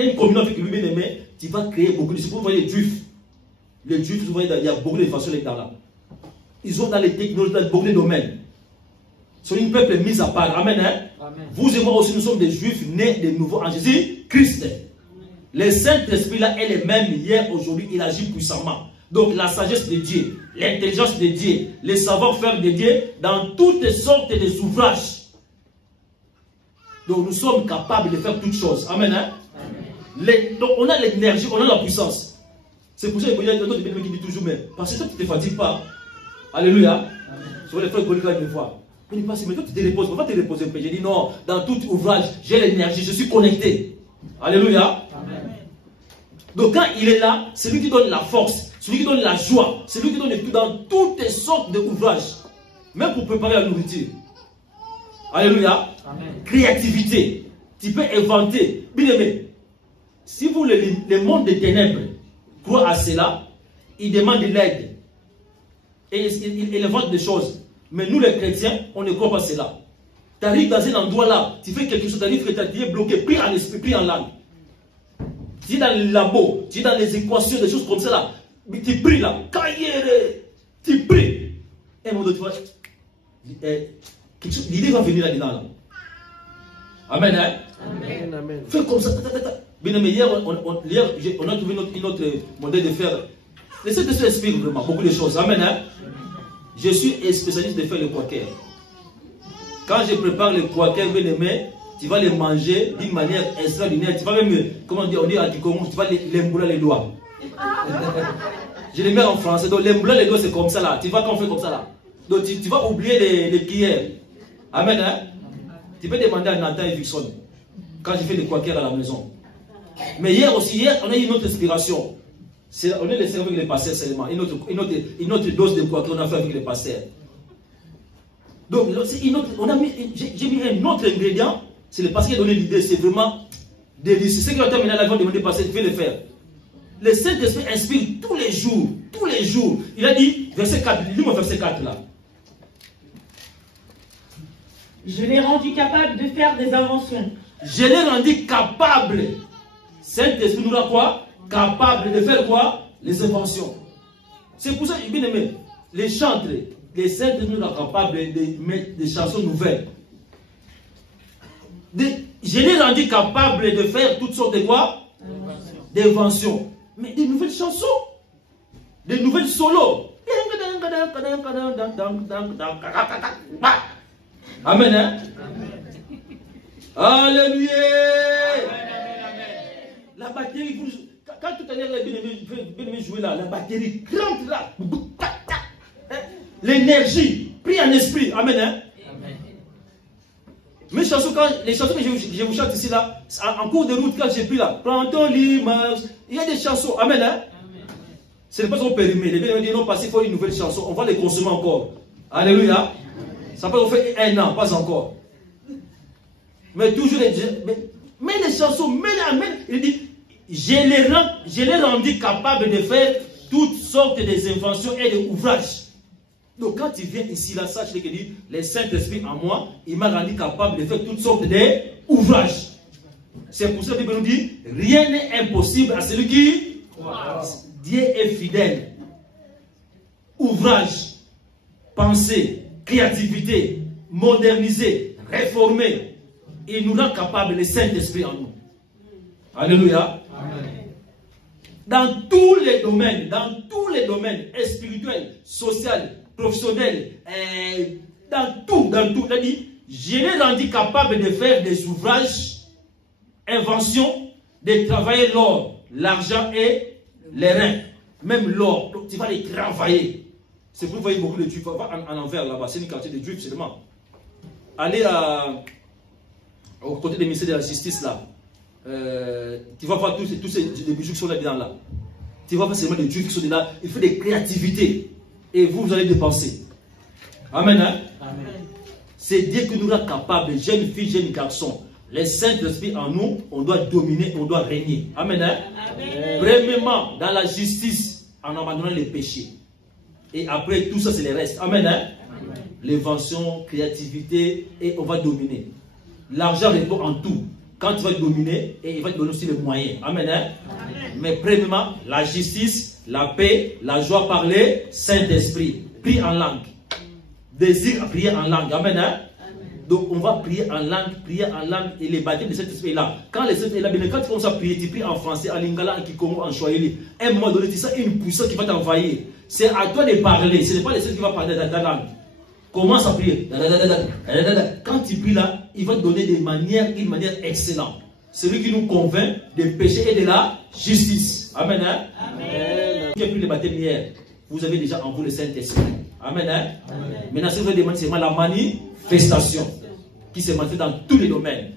a une communion avec lui, bien-aimé, tu vas créer beaucoup de choses. Vous voyez les Juifs. Les Juifs, vous voyez, il y a beaucoup de façons d'être là. Ils sont dans les technologies, dans beaucoup de domaines. Ils sont un peuple mis à part. Amen, hein? Amen. Vous et moi aussi, nous sommes des Juifs nés de nouveau en Jésus-Christ. Le Saint-Esprit là est le même hier, aujourd'hui, il agit puissamment. Donc la sagesse de Dieu, l'intelligence de Dieu, le savoir-faire de Dieu dans toutes sortes d'ouvrages. Donc nous sommes capables de faire toutes choses. Amen, hein? Amen. Donc on a l'énergie, on a la puissance. C'est pour ça qu'il y a d'autres qui disent toujours, mais parce que toi tu ne te fatigues pas. Alléluia. Sur les frères Golika une fois. Il dit, mais toi tu te reposes, pourquoi te reposer un peu? J'ai dit non, dans tout ouvrage, j'ai l'énergie, je suis connecté. Alléluia. Amen. Donc quand il est là, c'est lui qui donne la force, c'est lui qui donne la joie, c'est lui qui donne tout dans toutes sortes d'ouvrages. Même pour préparer la nourriture. Alléluia. Amen. Créativité. Tu peux inventer. Bien aimé, si vous, le monde des ténèbres, croit à cela, il demande de l'aide. Et il invente des choses. Mais nous, les chrétiens, on ne croit pas à cela. Tu arrives dans un endroit là, tu fais quelque chose, tu arrives que tu es bloqué, pris en esprit, pris en langue. Tu es dans le labo, tu es dans les équations, des choses comme ça là. Mais tu pries là. Tu pries. Et mon Dieu, tu vois, l'idée va venir là-dedans. Là. Amen, hein? Amen. Amen. Fais comme ça. Bien aimé, hier, on a trouvé notre modèle de faire. Laissez de se expliquer vraiment beaucoup de choses. Amen, hein? Je suis spécialiste de faire le quaker. Quand je prépare le quaker, bien aimé, tu vas les manger d'une manière extraordinaire. Tu vas même, comment dire, on dit à Kikongo, tu vas les embouler les doigts. Je les mets en français. Donc, l'embouler les doigts, c'est comme ça là. Tu vois quand on fait comme ça là. Donc, tu vas oublier les prières. Amen, hein? Tu peux demander à Nathan et Vixon quand j'ai fait des quakers à la maison. Mais hier aussi, on a eu une autre inspiration. On est laissé avec les pasteurs seulement. Une autre dose de quaker on a fait avec les pasteurs. Donc, j'ai mis un autre ingrédient. C'est le pasteur qui a donné l'idée. C'est vraiment délicieux. Ce qui va terminer à la fin de demander pasteur, tu peux le faire. Le Saint-Esprit inspire tous les jours. Tous les jours. Il a dit, verset 4, lis-moi verset 4 là. Je l'ai rendu capable de faire des inventions. Je l'ai rendu capable. Saint-Esprit nous rend quoi? Capable de faire quoi? Les inventions. C'est pour ça, bien aimé, les chantres, les Saint-Esprit nous rendent capables de mettre des chansons nouvelles. Je l'ai rendu capable de faire toutes sortes de quoi? D'inventions. Mais des nouvelles chansons. Des nouvelles solos. Amen, hein? Alléluia. La batterie, quand tout à l'heure les bien-aimés jouaient là, la batterie rentre là. L'énergie, prie en esprit. Amen. Hein? Mes chansons, les chansons que je vous chante ici là, en cours de route, quand j'ai pris là, prends ton l'image, il y a des chansons. Amen. Hein? Ce n'est pas son périmé. Les bien-aimés disent non, parce qu'il faut une nouvelle chanson. On va les consommer encore. Alléluia. Ça peut faire 1 an, pas encore. Mais toujours, mais les chansons, il dit, je l'ai rendu capable de faire toutes sortes d'inventions et d'ouvrages. Donc quand il vient ici, là, sache qu'il dit, le Saint-Esprit en moi, il m'a rendu capable de faire toutes sortes d'ouvrages. C'est pour ça que la Bible nous dit, rien n'est impossible à celui qui croit. Dieu est fidèle. Ouvrage, pensée, créativité, moderniser, réformer. Il nous rend capable, le Saint-Esprit en nous. Alléluia. Amen. Dans tous les domaines, spirituels, sociaux, professionnels, dans tout, il a dit, je l'ai rendu capable de faire des ouvrages, inventions, de travailler l'or, l'argent et les reins. Même l'or, tu vas les travailler. C'est pour vous voyez beaucoup de Juifs. En envers là-bas, c'est une quartier de Juifs seulement. Allez au côté des ministères de la justice là. Tu vas voir tous ces bijoux qui sont là-dedans là. Tu vas voir seulement des Juifs qui sont là. Il faut des créativités. Et vous allez dépenser. Amen. Hein? Amen. C'est Dieu qui nous rend capables, jeunes filles, jeunes garçons. Les Saint-Esprit en nous, on doit dominer, on doit régner. Amen. Hein? Amen. Premièrement, dans la justice, en abandonnant les péchés. Et après, tout ça, c'est les restes. Amen. Hein? L'invention, créativité, et on va dominer. L'argent répond en tout. Quand tu vas dominer, et il va te donner aussi les moyens. Amen. Hein? Amen. Mais premièrement, la justice, la paix, la joie par le Saint-Esprit. Prie en langue. Désir à prier en langue. Amen. Hein? Donc on va prier en langue, et les baptêmes de cet esprit est là. Quand le Saint-Esprit est là, quand tu commences à prier, tu pries en français, en lingala, en kikongo, en swahili. À un moment donné, tu sens une puissance qui va t'envahir. C'est à toi de parler, ce n'est pas le Saint qui va parler dans ta langue. Commence à prier. Quand tu pries là, il va te donner une manière excellente. Celui qui nous convainc des péchés et de la justice. Amen. Hein? Amen. Qui a pris le baptême hier, vous avez déjà en vous le Saint-Esprit. Amen. Hein? Amen. Maintenant, si vous voulez demander, c'est la manifestation qui se manifeste dans tous les domaines.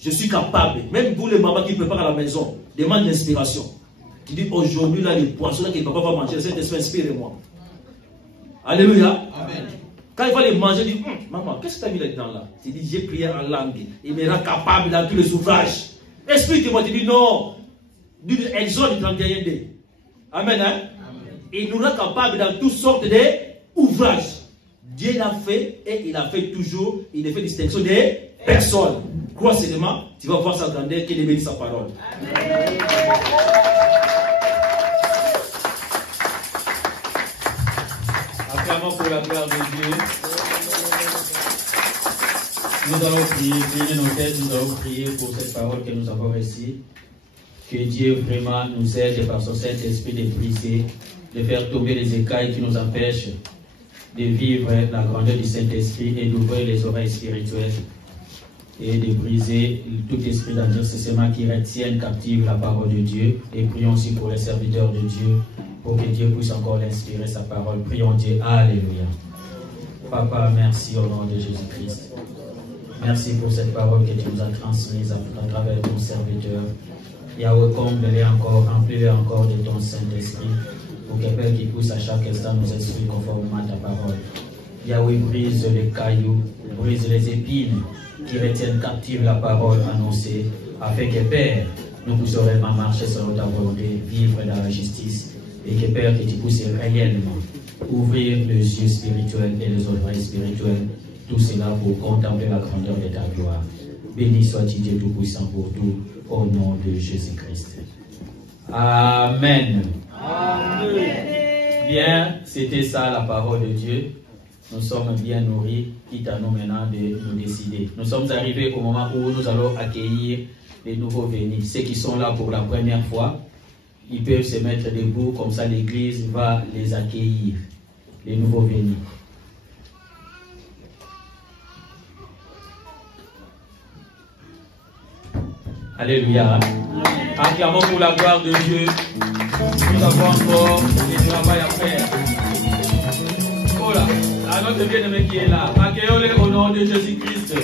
Je suis capable, même vous les mamans qui préparent à la maison, demande l'inspiration. Tu dis aujourd'hui, là, les poissons là que le papa va manger, le Saint-Esprit, inspire-moi. Alléluia. Amen. Quand il va les manger, il dit, maman, qu'est-ce que tu as mis là-dedans là? Tu dis, j'ai prié en langue. Il me rend capable dans tous les ouvrages. Explique-moi, tu dis, non. Exode du 31D. Amen. Hein? Amen. Il nous rend capable dans toutes sortes d'ouvrages. Dieu l'a fait et il a fait toujours. Il ne fait distinction des personnes. Crois seulement, tu vas voir sa grandeur, qu'il bénisse sa parole. Amen. Acclamons pour la gloire de Dieu. Nous allons prier, prier nos têtes, nous allons prier pour cette parole que nous avons reçue. Que Dieu vraiment nous aide par son Saint-Esprit de briser, de faire tomber les écailles qui nous empêchent de vivre la grandeur du Saint-Esprit et d'ouvrir les oreilles spirituelles et de briser tout esprit d'endurcissement qui retienne captive la parole de Dieu. Et prions aussi pour les serviteurs de Dieu, pour que Dieu puisse encore l'inspirer sa parole. Prions Dieu. Alléluia. Papa, merci au nom de Jésus-Christ. Merci pour cette parole que tu nous as transmise à travers ton serviteur. Yahweh, comble-les encore, remplis-les encore de ton Saint-Esprit, pour que Père qui pousse à chaque instant nos esprits conformément à ta parole. Yahweh, brise les cailloux, brise les épines qui retiennent captive la parole annoncée, afin que Père, nous puissions réellement marcher selon ta volonté, vivre dans la justice, et que Père, que tu puisses réellement ouvrir les yeux spirituels et les oreilles spirituelles, tout cela pour contempler la grandeur de ta gloire. Béni soit-il Dieu Tout-Puissant pour tout, au nom de Jésus-Christ. Amen. Amen. Bien, c'était ça la parole de Dieu. Nous sommes bien nourris, quitte à nous maintenant de nous décider. Nous sommes arrivés au moment où nous allons accueillir les nouveaux venus. Ceux qui sont là pour la première fois, ils peuvent se mettre debout, comme ça l'église va les accueillir, les nouveaux venus. Alléluia. Acclamons pour la gloire de Dieu. Nous avons encore du travail à faire. Voilà, à notre bien-aimé qui est là. Accueillons-le au nom de Jésus-Christ.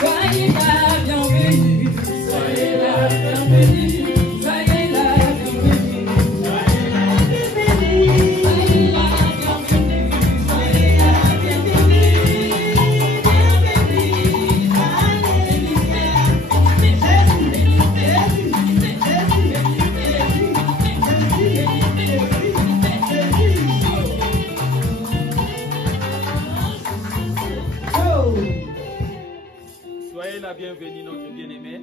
Soyez là, bienvenue. Soyez là, bienvenue. Soyez là, bienvenue. Soyez là, bienvenue. Soyez là, bienvenue. Soyez là, bienvenue. Soyez la bienvenue, notre bien-aimé.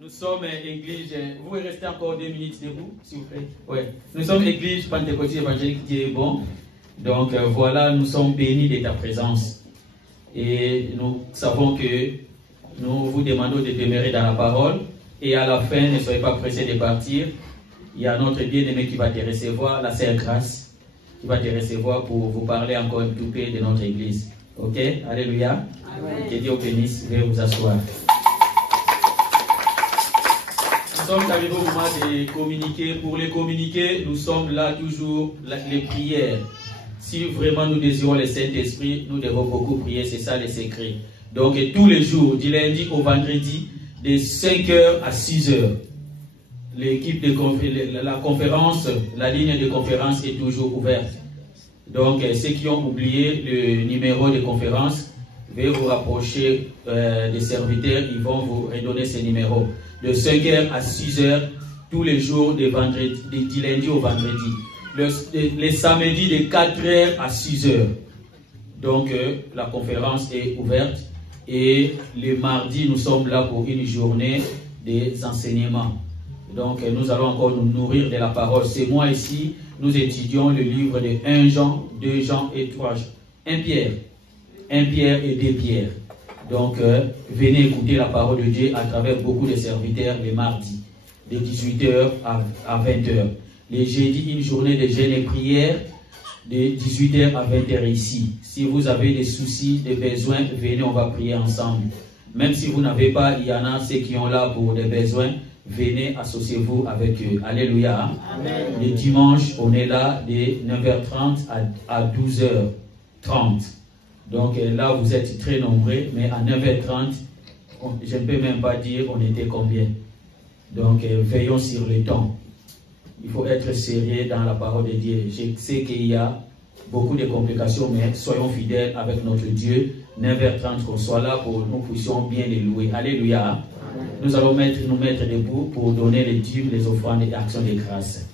Nous sommes église. Vous pouvez rester encore 2 minutes debout, s'il vous plaît. Ouais. Nous sommes église pentecôtiste évangélique Dieu est bon. Donc voilà, nous sommes bénis de ta présence. Et nous savons que nous vous demandons de demeurer dans la parole. Et à la fin, ne soyez pas pressés de partir. Il y a notre bien-aimé qui va te recevoir, la Sœur Grâce, qui va te recevoir pour vous parler encore un tout peu de notre église. Ok? Alléluia. Amen. Que Dieu bénisse. Veuillez vous asseoir. Nous sommes arrivés au moment de communiquer. Pour les communiquer, nous sommes là toujours, les prières. Si vraiment nous désirons le Saint-Esprit, nous devons beaucoup prier. C'est ça les secrets. Donc tous les jours, du lundi au vendredi, de 5h à 6h. L'équipe de la conférence, la ligne de conférence est toujours ouverte. Donc, ceux qui ont oublié le numéro de conférence, veuillez vous rapprocher des serviteurs, ils vont vous redonner ce numéro. De 5h à 6h, tous les jours, du lundi au vendredi. Les samedis, de 4h à 6h. Donc, la conférence est ouverte. Et le mardi, nous sommes là pour une journée des enseignements. Donc, nous allons encore nous nourrir de la parole. C'est moi ici, nous étudions le livre de 1 Jean, 2 Jean et 3 Jean. 1 Pierre et 2 Pierre. Donc, venez écouter la parole de Dieu à travers beaucoup de serviteurs les mardis, de 18h à 20h. Les jeudis, une journée de jeûne et prière, de 18h à 20h ici. Si vous avez des soucis, des besoins, venez, on va prier ensemble. Même si vous n'avez pas, il y en a ceux qui ont là pour des besoins. Venez, associez-vous avec eux. Alléluia. Amen. Le dimanche, on est là de 9h30 à 12h30. Donc là, vous êtes très nombreux, mais à 9h30, je ne peux même pas dire on était combien. Donc veillons sur le temps. Il faut être sérieux dans la parole de Dieu. Je sais qu'il y a beaucoup de complications, mais soyons fidèles avec notre Dieu. 9h30 qu'on soit là pour nous puissions bien les louer. Alléluia. Nous allons nous mettre debout pour donner les dîmes, les offrandes et actions de grâce.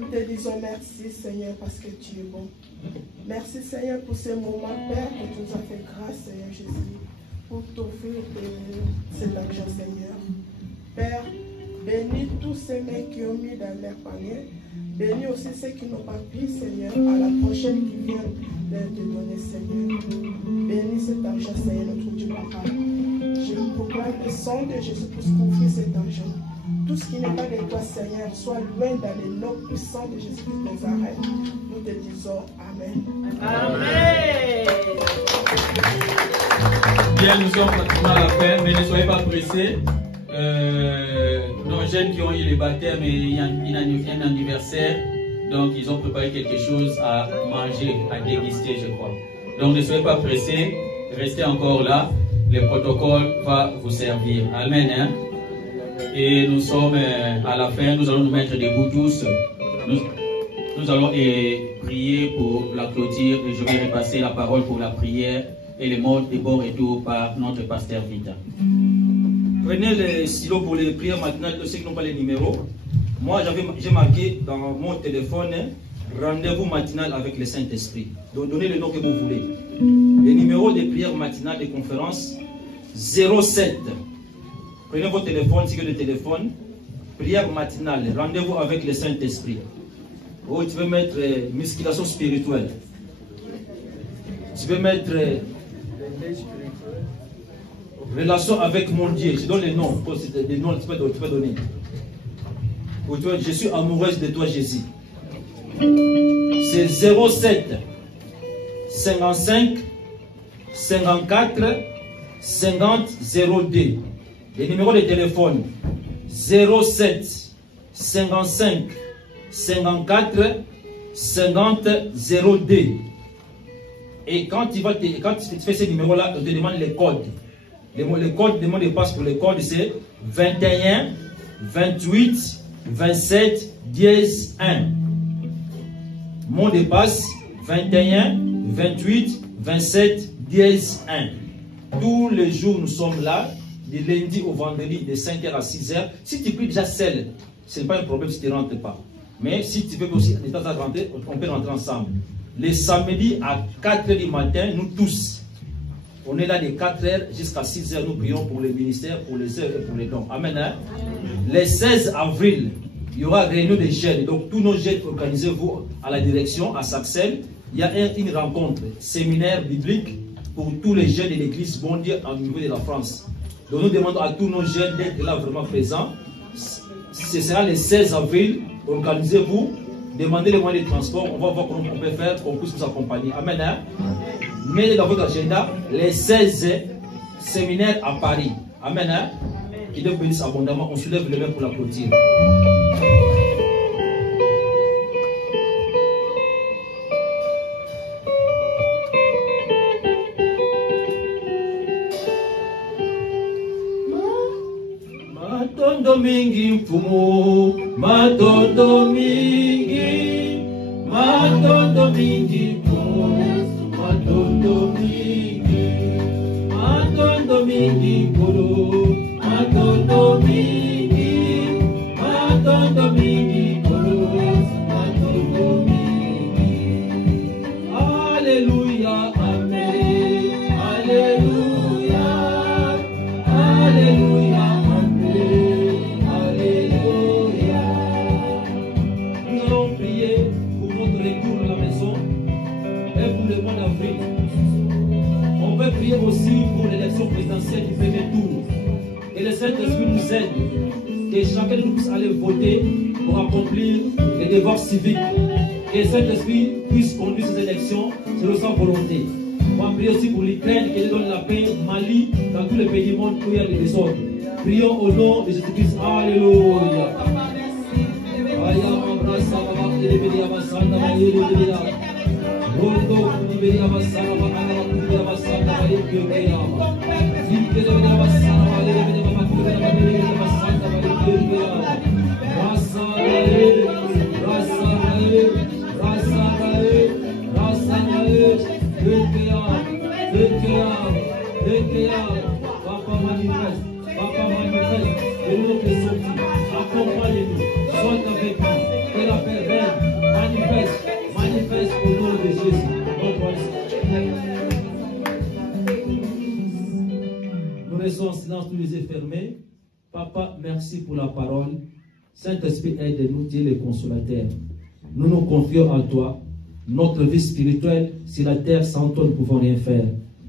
Nous te disons merci, Seigneur, parce que tu es bon. Merci, Seigneur, pour ces moments, Père, que tu nous as fait grâce, Seigneur Jésus, pour t'offrir cet argent, Seigneur. Père, bénis tous ces mecs qui ont mis dans leur panier. Bénis aussi ceux qui n'ont pas pris, Seigneur, à la prochaine qui vient de te donner, Seigneur. Bénis cet argent, Seigneur, notre Dieu, Papa. Je proclame le sang de Jésus pour couvrir cet argent. Tout ce qui n'est pas de toi, Seigneur, soit loin dans les noms puissants de Jésus de Nazareth. Nous te disons Amen. Amen. Bien, nous sommes pratiquement à la fin, mais ne soyez pas pressés. Nos jeunes qui ont eu les baptêmes, il y a un anniversaire, donc ils ont préparé quelque chose à manger, à déguster, je crois. Donc ne soyez pas pressés, restez encore là, le protocole va vous servir. Amen. Hein? Et nous sommes à la fin, nous allons nous mettre debout tous. Nous allons prier pour la clôture et je vais repasser la parole pour la prière et le mot de bon retour par notre pasteur Vita. Prenez les stylos pour les prières matinales, ceux qui n'ont pas les numéros. Moi, j'ai marqué dans mon téléphone rendez-vous matinal avec le Saint-Esprit. Donc, donnez le nom que vous voulez. Les numéros de prières matinales des conférences 07. Prenez votre téléphone, si vous avez le téléphone. Prière matinale, rendez-vous avec le Saint-Esprit. Oh, tu veux mettre musculation spirituelle. Tu veux mettre relation avec mon Dieu. Je donne les noms. Les noms, tu peux donner. Je suis amoureuse de toi, Jésus. C'est 07 55 54 50 02. Les numéros de téléphone 07 55 54 50 02. Et quand tu fais ces numéros-là, on te demande les codes. Le mot de passe pour les codes, c'est 21 28 27 10 1. Mot de passe 21 28 27 10 1. Tous les jours, nous sommes là, de lundi au vendredi, de 5h à 6h. Si tu pries déjà seul, ce n'est pas un problème si tu ne rentres pas. Mais si tu veux aussi de temps à rentrer, on peut rentrer ensemble. Les samedis à 4h du matin, nous tous, on est là de 4h jusqu'à 6h, nous prions pour les ministères, pour les œuvres et pour les dons. Amen. Hein? Le 16 avril, il y aura réunion des jeunes. Donc tous nos jeunes, organisez-vous à la direction, à Saxel. Il y a une rencontre, séminaire biblique pour tous les jeunes de l'église mondiale au niveau de la France. Donc nous demandons à tous nos jeunes d'être là vraiment présents. Ce sera le 16 avril, organisez-vous, demandez les moyens de transport, on va voir comment on peut faire, qu'on puisse nous accompagner. Amen. Hein? Mettez dans votre agenda les 16 séminaires à Paris. Amen. Hein? Qui Dieu bénisse abondamment. On soulève les mains pour l'applaudir. Matondo mingi mfumu, matondo mingi, matondo mingi mfumu, matondo mingi, matondo mingi kuru, matondo mingi, matondo mingi kuru, matondo mingi. Alléluia, amen, alléluia, alléluia. On peut prier aussi pour l'élection présidentielle du premier tour. Et le Saint-Esprit nous aide. Que chacun de nous puisse aller voter pour accomplir les devoirs civiques. Que le Saint-Esprit puisse conduire ces élections selon sa volonté. On va prier aussi pour l'Ukraine, qui donne la paix, Mali, dans tous les pays du monde où il y a des désordres. Prions au nom de Jésus-Christ. Alléluia. Rondo Liberia Basara Bakara Basara Liberia Liberia Basara Liberia Basara Liberia Papa manifeste, de nous les sorties, accompagne-nous, sois avec nous, que la paix règne yeux fermés. Papa, merci pour la parole. Saint-Esprit, aide-nous, Dieu le consolateur. Nous nous confions en toi. Notre vie spirituelle, sur la terre, sans toi, nous ne pouvons rien faire.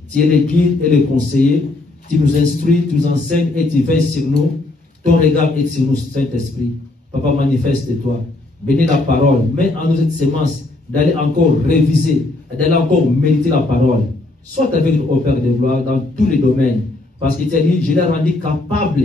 Tu es le guide et le conseiller. Tu nous instruis, tu nous enseignes et tu veilles sur nous. Ton regard est sur nous, Saint-Esprit. Papa, manifeste-toi. Bénis la parole. Mets en nous cette sémence d'aller encore réviser, d'aller encore méditer la parole. Sois avec nous, au Père de gloire, dans tous les domaines. Parce que tu as dit, je l'ai rendu capable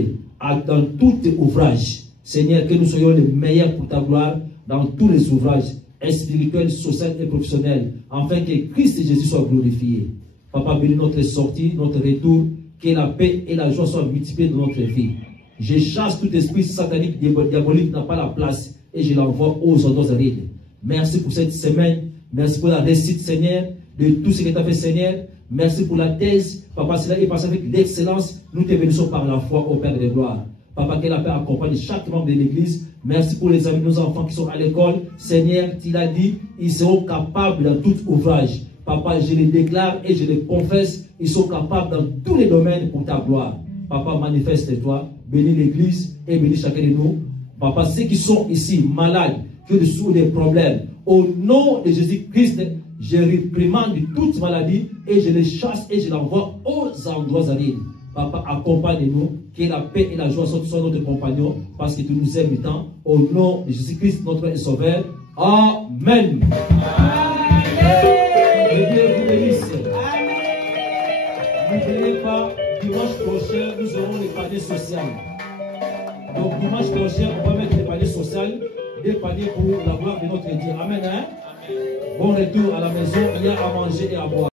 dans tous tes ouvrages. Seigneur, que nous soyons les meilleurs pour ta gloire dans tous les ouvrages spirituels, sociaux et professionnels, afin que Christ et Jésus soient glorifiés. Papa, bénis notre sortie, notre retour, que la paix et la joie soient multipliées dans notre vie. Je chasse tout esprit satanique, diabolique, n'a pas la place, et je l'envoie aux endroits arides. Merci pour cette semaine, merci pour la réussite, Seigneur, de tout ce que tu as fait, Seigneur. Merci pour la thèse, Papa, cela est passé avec l'excellence. Nous te bénissons par la foi au Père de gloire. Papa, que la paix accompagne chaque membre de l'Église. Merci pour les amis de nos enfants qui sont à l'école. Seigneur, tu l'as dit, ils seront capables dans tout ouvrage. Papa, je les déclare et je les confesse, ils sont capables dans tous les domaines pour ta gloire. Papa, manifeste-toi, bénis l'Église et bénis chacun de nous. Papa, ceux qui sont ici malades, qui ont des problèmes, au nom de Jésus-Christ, je réprimande toute maladie et je les chasse et je l'envoie aux endroits arides. Papa, accompagne-nous, que la paix et la joie soient notre compagnon, parce que tu nous aimes tant. Au nom de Jésus-Christ, notre Sauveur. Amen. Que Dieu vous bénisse. N'oubliez pas, dimanche prochain, nous aurons les paniers sociaux. Donc, dimanche prochain, on va mettre les paniers sociaux, des paniers pour la gloire de notre Dieu. Amen. Hein? Bon retour à la maison, il y a à manger et à boire.